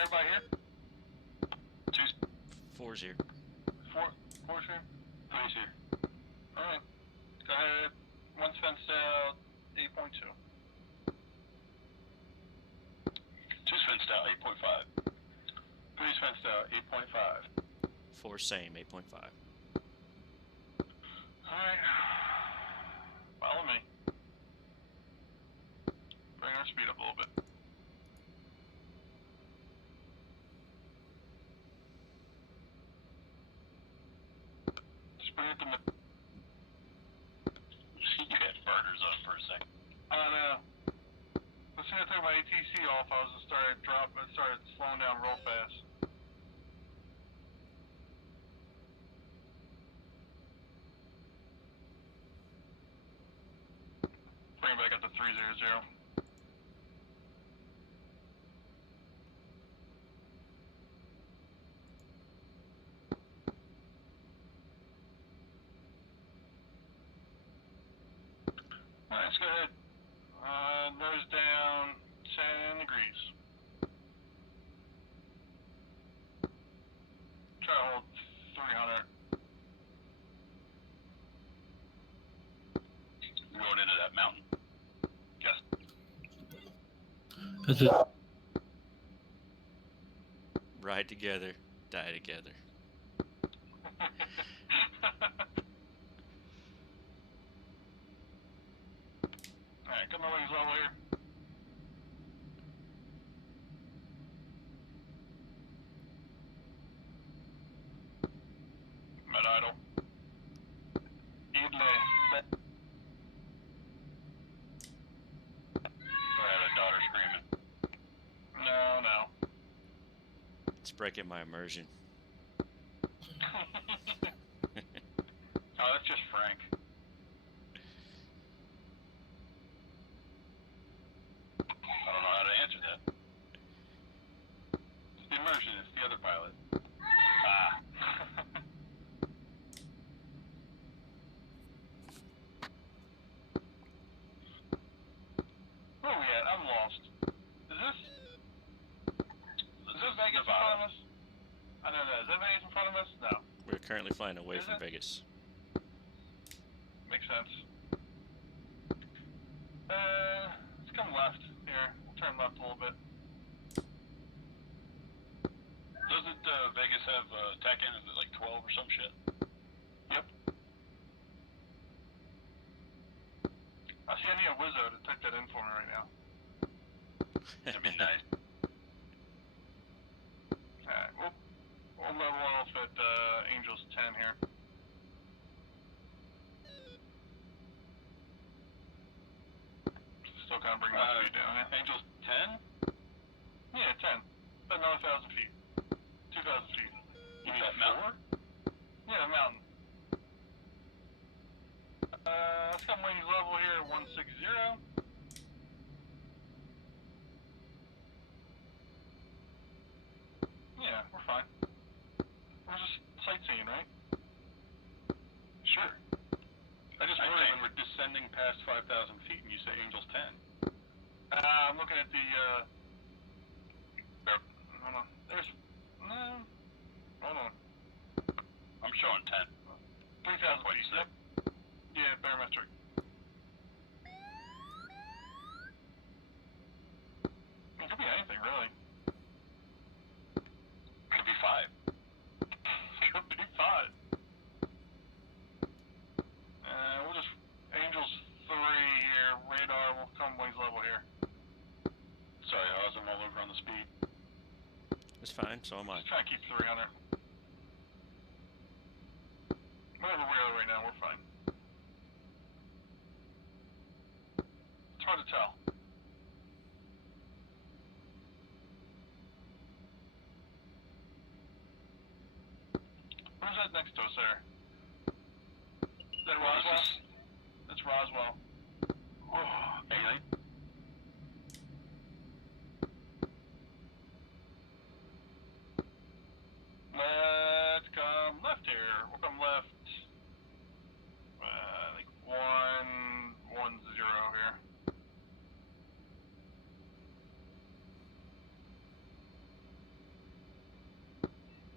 Everybody here? Two's, 4's here. Four's here? three's here. Alright. Go ahead. One's fenced out, 8.2. Two's fenced out, 8.5. Three's fenced out, 8.5. 4 same, 8.5. Alright. Follow me. Bring our speed up a little bit. Just bring it to mid. You had burners on for a second. I don't know. As soon as I took my ATC off, I was just started slowing down real fast. Bring it back up to 300. Alright, let's go ahead. Nose down, 10 degrees. Try to hold 300. Going into that mountain. Yes. That's it. Ride together, die together. Alright, got my wings level here. Med idle. Idle. I had a daughter screaming. No. It's breaking my immersion. Oh, that's just Frank. I don't know how to answer that. It's the immersion, it's the other pilot. Ah. Where are we at? I'm lost. Is this Vegas in front Nevada. of us? I know that. Is that Vegas in front of us? No. We're currently flying away Is from it? Vegas. Makes sense. Let's come left here. We'll turn left a little bit. Doesn't Vegas have attack in at like 12 or some shit? Yep. Actually, I need a Wizzo to type that in for me right now. That'd be nice. Alright, we'll level off at Angels 10 here. Still kind of bring my speed down, yeah. Angels 10? Yeah, 10. About another 1,000 feet. 2,000 feet. You mean that mountain? Yeah, the mountain. Let's come wings level here at 160. Yeah, we're fine. We're just sightseeing, right? Sure. I just worried when we're descending past 5,000 feet and you say Angels 10. I'm looking at the, hold on. There's, no, hold on. I'm showing 10. 3,000 feet, yep. Yeah, barometric. It could be anything, really. Could be 5. Could be 5. We'll just, Angels 3 here, radar, we'll come wings level here. Sorry, Oz, I'm all over on the speed. It's fine, so am I. Just trying to keep 300. Whatever we are right now, we're fine. It's hard to tell. Who's that next to us there? Is that Roswell? That's Roswell. Oh, alien. Let's come left here. We'll come left. Like 110 here.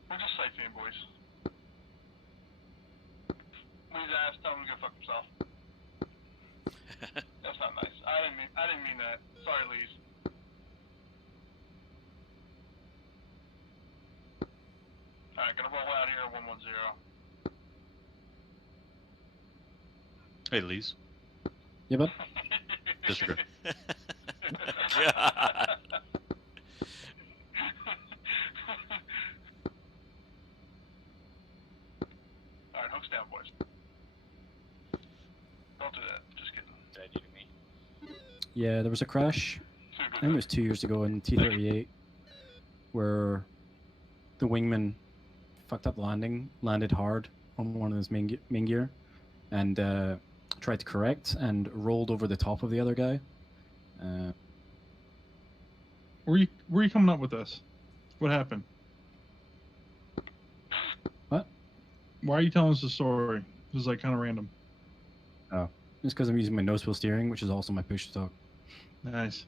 We're just sightseeing, boys. Please ask, tell him to go fuck himself. That's not nice. I didn't mean that. Sorry, Lees. Alright, gonna roll out here at 110. Hey, Lees. Yeah, bud. Disregard. God. Alright, hooks down, boys. Don't do that. Just kidding. That you to me. Yeah, there was a crash. I think it was 2 years ago in T38 where the wingman fucked up the landing, landed hard on one of his main gear, and tried to correct and rolled over the top of the other guy. Where you coming up with this? What happened? What? Why are you telling us the story? This is like kind of random. Oh, it's because I'm using my nose wheel steering, which is also my push to talk. Nice.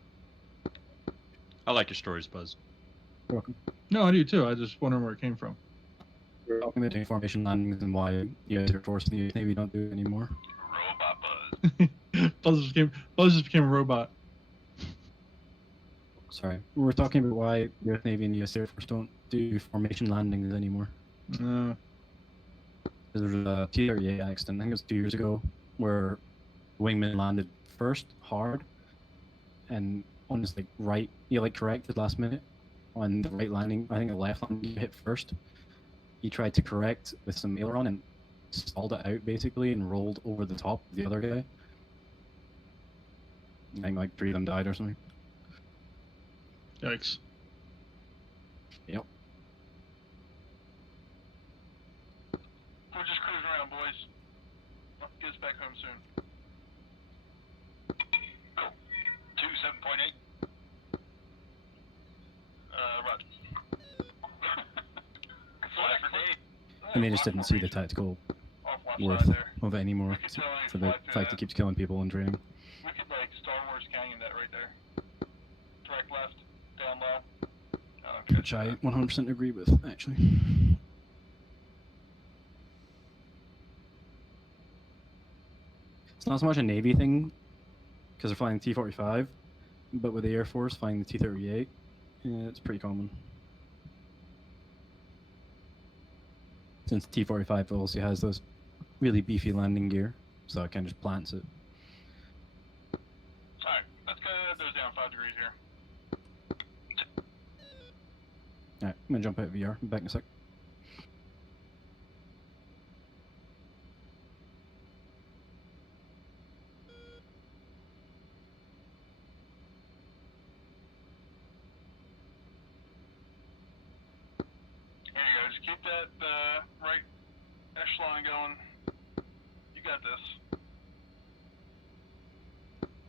I like your stories, Buzz. You're welcome. No, I do too. I just wondering where it came from. We're talking about formation landings and why U.S. Air Force and the US Navy don't do it anymore. Robot Buzz. Buzz just became a robot. Sorry, we were talking about why U.S. Navy and U.S. Air Force don't do formation landings anymore. No. There was a T-38 accident, I think it was 2 years ago, where the wingman landed first hard, and on his right, he corrected last minute on the right landing. I think the left landing hit first. He tried to correct with some aileron and stalled it out basically, and rolled over the top of the other guy. I think 3 of them died or something. Yikes. Yep. We're just cruising around, boys. Get us back home soon. Go. 27.8. Roger. Fly for day. And they just didn't see the tactical Off left worth side there. of it anymore We could totally for the fly through fact that. it keeps killing people in training. We could Star Wars Canyon that right there. Direct left, down low. Which I 100% agree with, actually. It's not so much a Navy thing, because they're flying T-45, but with the Air Force flying the T-38, yeah, it's pretty common. Since T-45 also has those really beefy landing gear, so it kind of just plants it. Alright, let's go those down 5 degrees here. Alright, I'm gonna jump out of VR. I'm back in a sec. Here you go, just keep that right echelon going. You got this.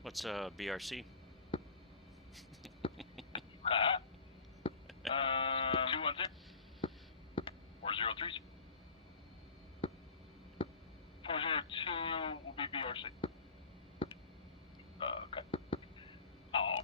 What's BRC? 210. 403. 402 will be BRC. Okay. Oh.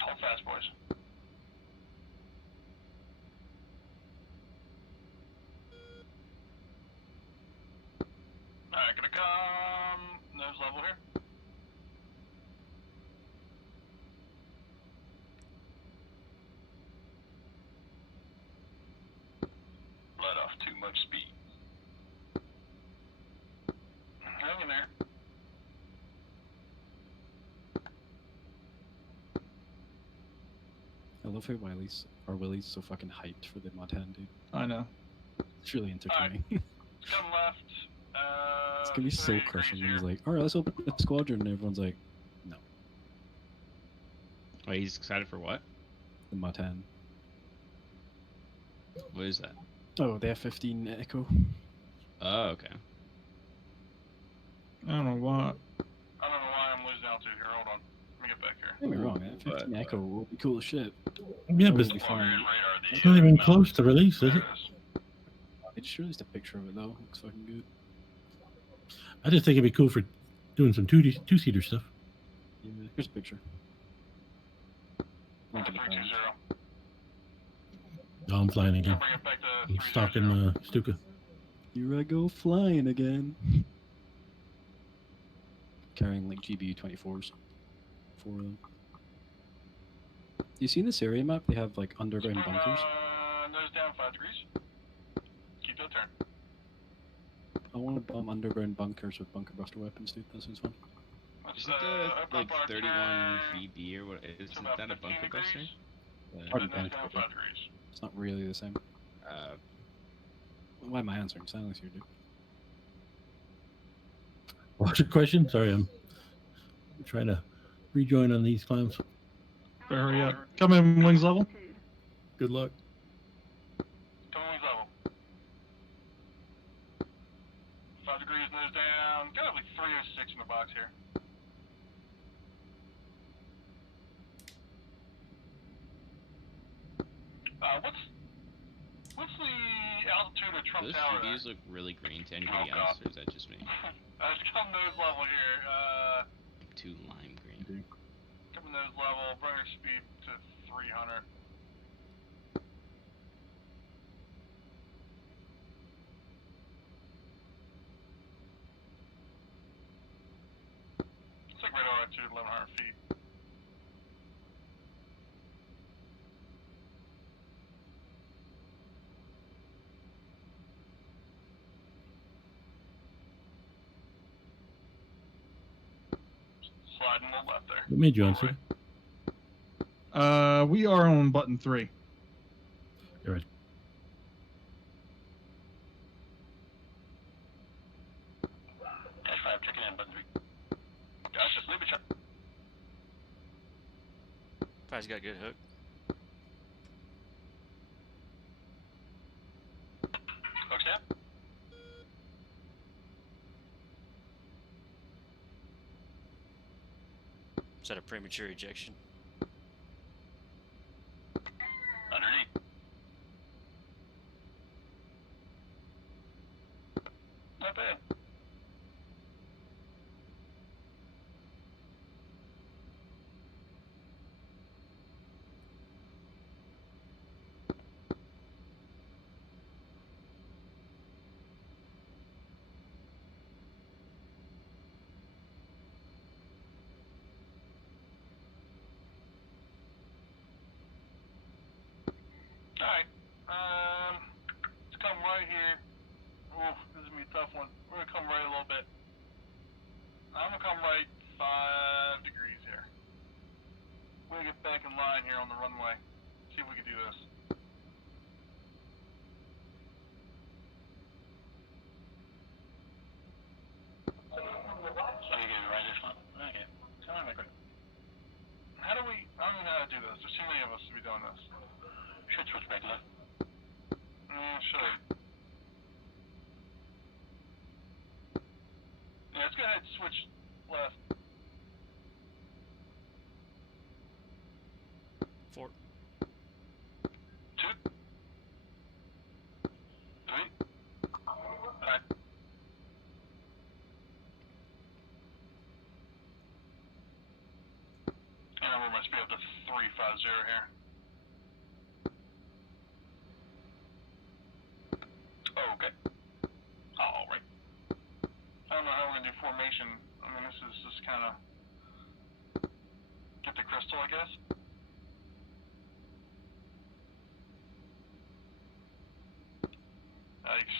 Hold fast, boys. Alright, gonna come nose level here. Let off too much speed. Hang in there. love how Willie's so fucking hyped for the mod 10, dude. I know. It's really entertaining. Come left. It's gonna be so 30 degrees crushing. And here. he's like, all right, let's open the squadron. And everyone's like, no, Wait, he's excited for what? the mod 10. What is that? Oh, the F-15 Echo. Oh, okay. I don't know why. I don't know why I'm losing altitude here. Hold on. Let me get back here. Don't get me wrong, F-15 Echo will be cool as shit. Yeah, but It'll be it's fine. not even close to release, is it? They just released a picture of it though. Looks fucking good. I just think it'd be cool for doing some two-seater stuff. Yeah, here's a picture. Link in the comments. 320. Oh, I'm flying again. Bring it back to I'm stalking 300. Stuka. Here I go flying again. Carrying like GBU34s. 4 of them. You see in this area map they have like underground bunkers? Nose down 5 degrees. Keep that turn. I want to bomb underground bunkers with bunker buster weapons, dude. That sounds fun. Isn't the like 31 VB or what? Isn't that a bunker buster? Pardon, Nose down 5 degrees. It's not really the same. Why am I answering silence here, dude? What's your question? Sorry, I'm trying to rejoin on these climbs. Hurry up. Come in wings level. Good luck. Come wings level. 5 degrees nose down. Got like 306 in the box here. What's the altitude of Trump Those Tower? GBUs look really green to anybody Oh, else, God. or is that just me? Let's come nose level here. Like too lime green. Coming nose level. Bring our speed to 300. It's like radar altitude 1,100 feet. Sliding to the left there. What made you answer? We are on button 3. You're right. Dash 5, checking in, button 3. Guys, just leave it check. Guy's got a good hook. Hooks down. Is that a premature ejection? Underneath. Not bad. Alright. Let's come right here. Oof, this is gonna be a tough one. We're gonna come right a little bit. I'm gonna come right 5 degrees here. We're gonna get back in line here on the runway. See if we can do this. So you gave me right this one? Okay. Come on, quick. How do we, I don't even know how to do this. There's too many of us to be doing this. Should switch back left. Should. Yeah, let's go ahead and switch left. 4. 2. 3. Alright. And I'm gonna speed up to 350 here. Oh, okay. Alright. I don't know how we're gonna do formation. I mean, this is just kind of get the crystal, I guess. Yikes.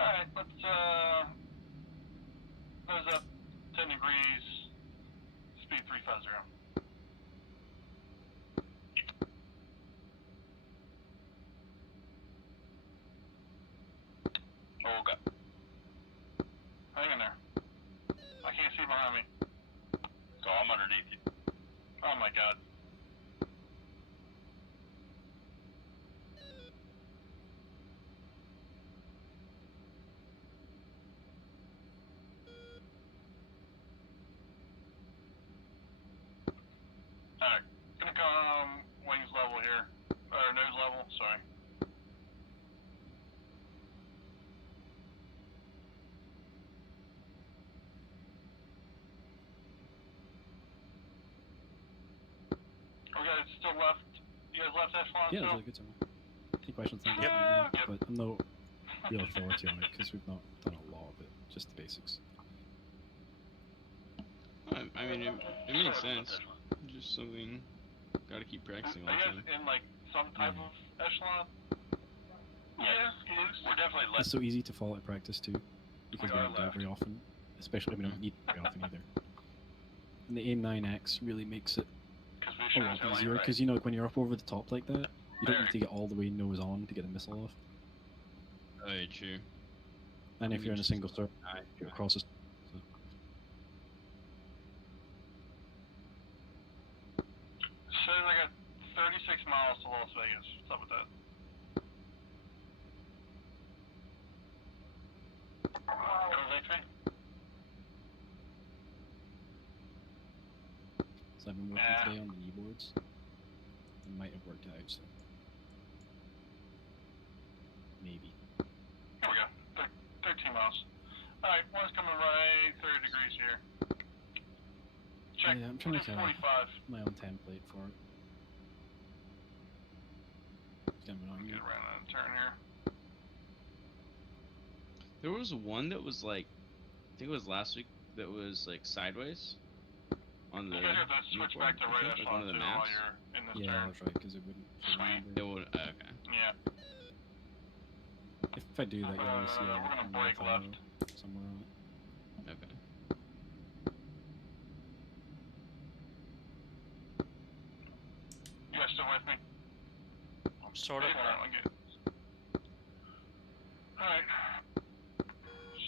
Alright, let's nose 0. Oh god. Hang in there. I can't see behind me. So I'm underneath you. Oh my god. Alright, gonna come wings level here. Or nose level, sorry. Oh, guys still left? You guys left Echelon Yeah, it was still? really good to me. Any questions? Then Yep. Yep. But I'm no real authority on it because we've not done a lot of it, just the basics. I mean, it makes sense. Just something. Gotta keep practicing all Are the you guys time. in like some type Yeah. of echelon? Yes. We're definitely less. It's so easy to fall out of practice too, because we are don't do it left. very often. Especially, we don't need it very often either. And the AIM-9X really makes it Because we a sure lot as hell ain't easier, right. because when you're up over the top like that, you don't need to get all the way nose on to get the missile off. Oh, yeah, true. And if You you're in a just- single circle, you're across the. So. Says I got 36 miles to Las Vegas. What's up with that? Go Victory? So I've been working Yeah. today on the kneeboards. It might have worked out, so maybe. Here we go. 13 miles. Alright, one's coming right 30 degrees here. Check. Yeah, I'm trying to do make 45. my own template for it. It's kind of annoying. Get around on a turn here. There was one that was like, I think it was last week, that was like sideways on the. You guys have to switch viewport, back to I right think, like one echelon of the too while maps. you're in this Yeah, turn. that's right, because it wouldn't. Sweet. It would. Okay. Yeah. If I do that, you'll always see we're gonna break left. somewhere on it. Okay. You guys still with me? I'm sort of. Apparently good. Alright.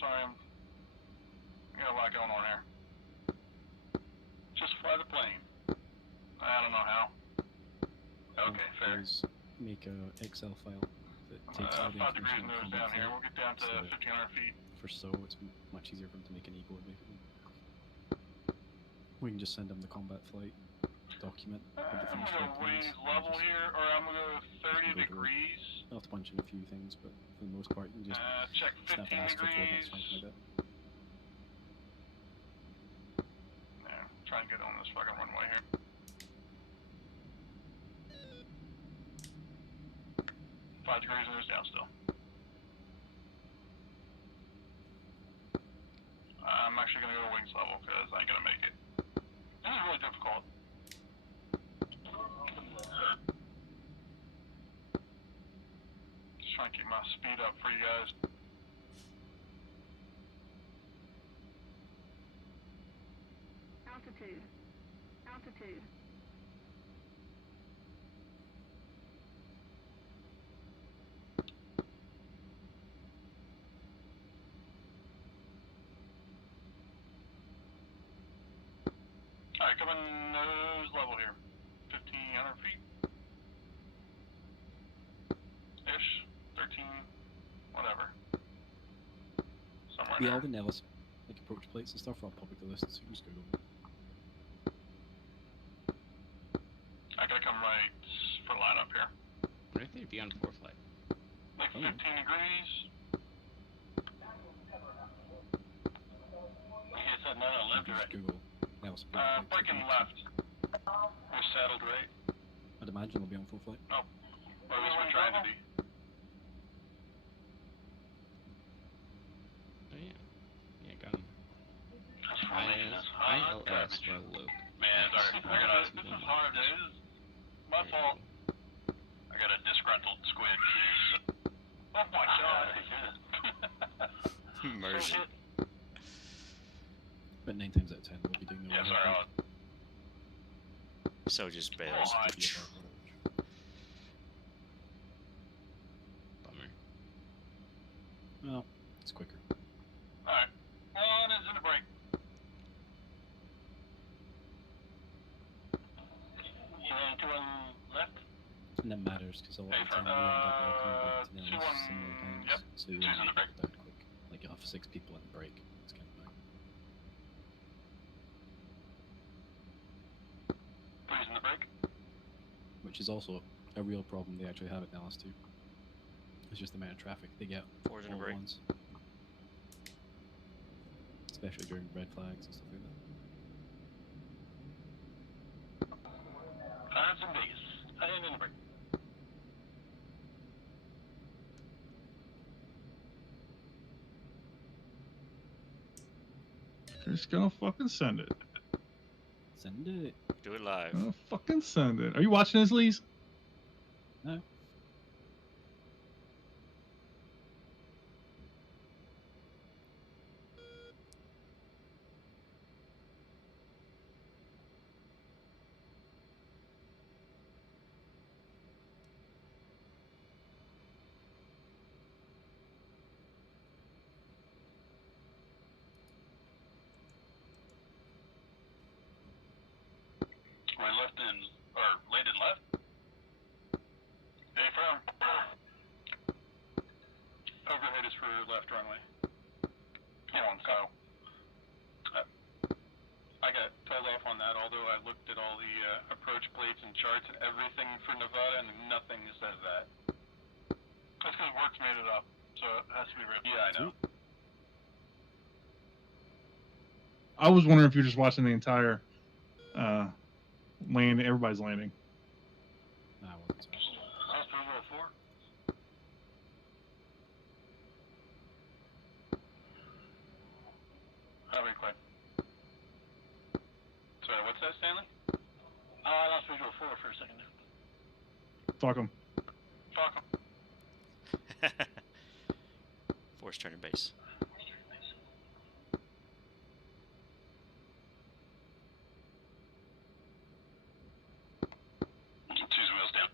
Sorry, I got a lot going on here. Just fly the plane. I don't know how. Okay, fair. Always make a Excel file that takes all the 5 degrees information nose on down combat here. flight. We'll get down to So- 1,500 feet. For so, it's much easier for them to make an e-board, basically. We can just send them the combat flight document with the I'm finished gonna flight go plans. wings level here, or I'm gonna go 30 Go to work. degrees. I'll have to punch in a few things, but for the most part, you can just Check snap 15 an ASCII coordinates, degrees. something like that. Yeah, try and get on this fucking runway here. Five degrees nose down still. I'm actually gonna go wings level because I ain't gonna make it. This is really difficult. Just trying to keep my speed up for you guys. Altitude. Altitude. Alright, coming nose level here. 1,500 feet. Ish. 13. Whatever. Somewhere in Yeah, all there. the Nellis, like approach plates and stuff, are all publicly listed, so you can just Google them. I gotta come right for line up here. What if they'd be on 4 flight? Like Oh. 15 degrees. You guys said none on You left can or just right? Google Nellis approach plates. Breaking left. We're saddled right. I'd imagine they'll be on full flight. Or at least we're trying to be. Oh yeah. Yeah, got him. Transformation is hot ILS garbage. for Luke. Man, sorry. This is hard, dude. This is my fault. I got a disgruntled squid too. Oh my god. Immersion. But 9 times out of 10, we'll be doing the Yeah, overhead sorry. break. So just Little bails. high. Bummer. Well, it's quicker. Alright. One is in the break. And then 2 on left. And that matters because a lot of the Hey, time we end up all coming back to 2 nil on. similar times. Yep. So you 2's want in to the break. get down quick. Like you'll have 6 people in the break. It's kind of annoying. 3's in the break. Which is also a real problem they actually have at Dallas too. It's just the amount of traffic they get 4's in a all at break. once. Especially during red flags and stuff like that. 5's in Vegas. And in the break. They're just gonna fucking send it. Send it. Do it live. Gonna fucking send it. Are you watching this, Lees? No. We left in, or landed left. Hey, from. Overhead is for left runway. Yeah, so. I got told off on that, although I looked at all the approach plates and charts and everything for Nevada, and nothing says that. That's because Works made it up, so it has to be real. Yeah, I know. I was wondering if you're just watching the entire land. Everybody's landing. Nah, I wasn't sorry. Hospital 4. Highway quick. Sorry, what's that, Stanley? I lost visual 4 for a second there. Fuck them. Fuck 'em. Force turning base. Two's wheels down.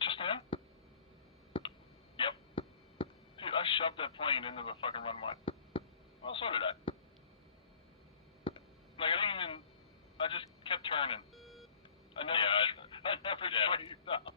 Just now? Yep. Dude, I shoved that plane into the fucking runway. Well, so did I. Like, I didn't even. I just kept turning. I never. Yeah, I never yeah. straightened up.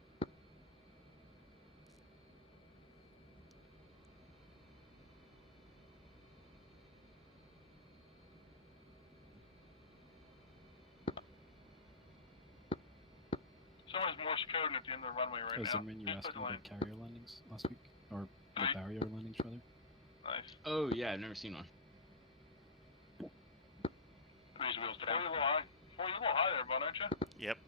Someone's Morse coding at the end of the runway right Oh, now. Zimmerman, you Just asked put the about line. carrier landings last week? Or the Right. barrier landings, rather? Nice. Oh yeah, I've never seen one. Raise the wheels down. 4's a little high. 4's a little high there, bud, aren't you? Yep.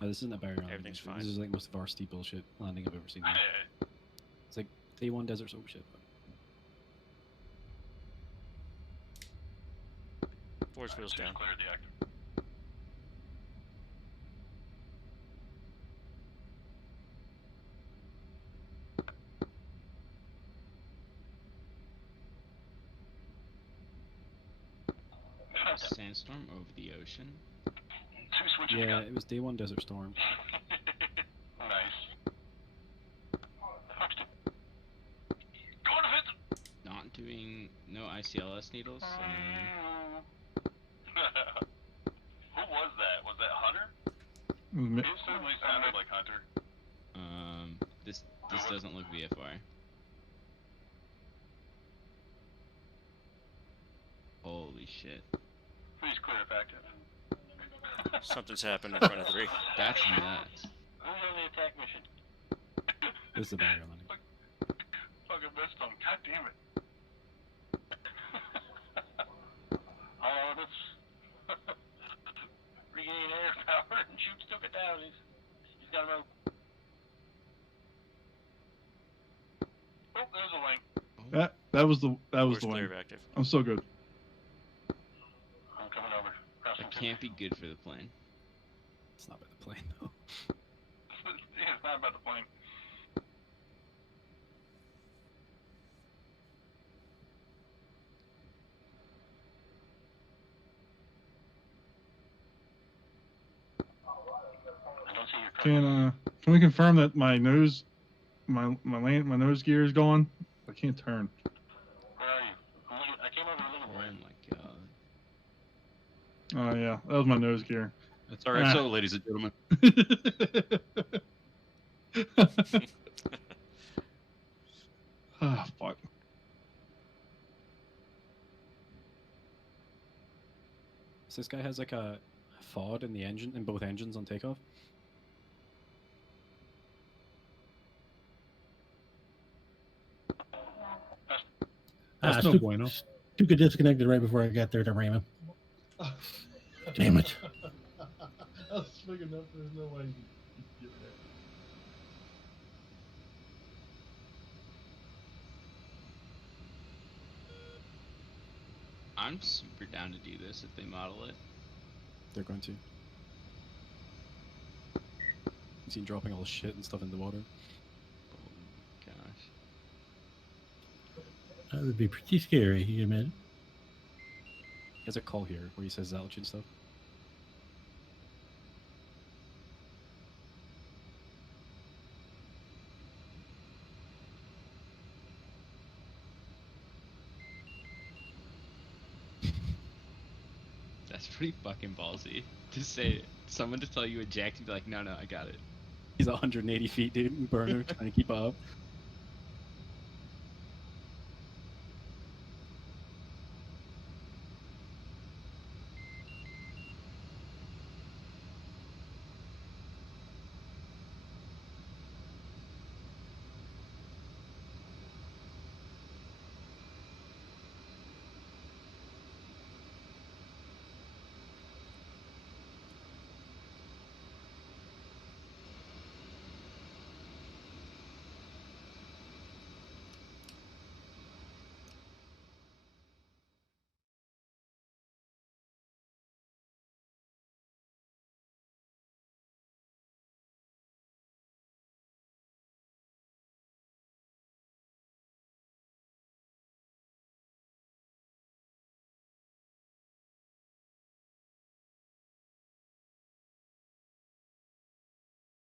This isn't a barrier landing. Everything's fine. This is like most varsity bullshit landing I've ever seen. It's like day one desert soap shit. Force wheels Two's down. cleared the active. Sandstorm over the ocean. 2 switching Yeah, again. it was day one desert storm. Nice. Going to hit Not doing no ICLS needles. Who was that? Was that Hunter? It certainly sounded like Hunter. This doesn't look VFR. Holy shit. Please clear if active. Something's happened in front of 3. That's nuts. Who's on the attack mission? This is a barrier landing. Fucking missed him. God damn it. Oh, that's. Regain air power and shoots took it down. He's got a rope. Oh, there's a wing. That was the Force one. clear of active. I'm so good. I'm coming over. Crossing That can't be good for the plane. It's not about the plane though. Yeah, it's not about the plane. you're cooking. Can we confirm that my nose nose gear is gone? I can't turn. Where are you? I came over looking for Oh you. my god. Oh yeah, that was my nose gear. That's all right. Ah. So, ladies and gentlemen, Ah, fuck. So this guy has like a FOD in the engine, in both engines on takeoff. That's no bueno. Stuka disconnected right before I got there to ram him. Damn it. I was big enough, there's no way you can get that. I'm super down to do this if they model it. They're going to. You seen dropping all the shit and stuff in the water. Oh my gosh. That would be pretty scary, you admit. He has a call here where he says altitude stuff. That's pretty fucking ballsy. To say someone to tell you eject and be like, no, I got it. He's 180 feet, dude. Burner trying to keep up.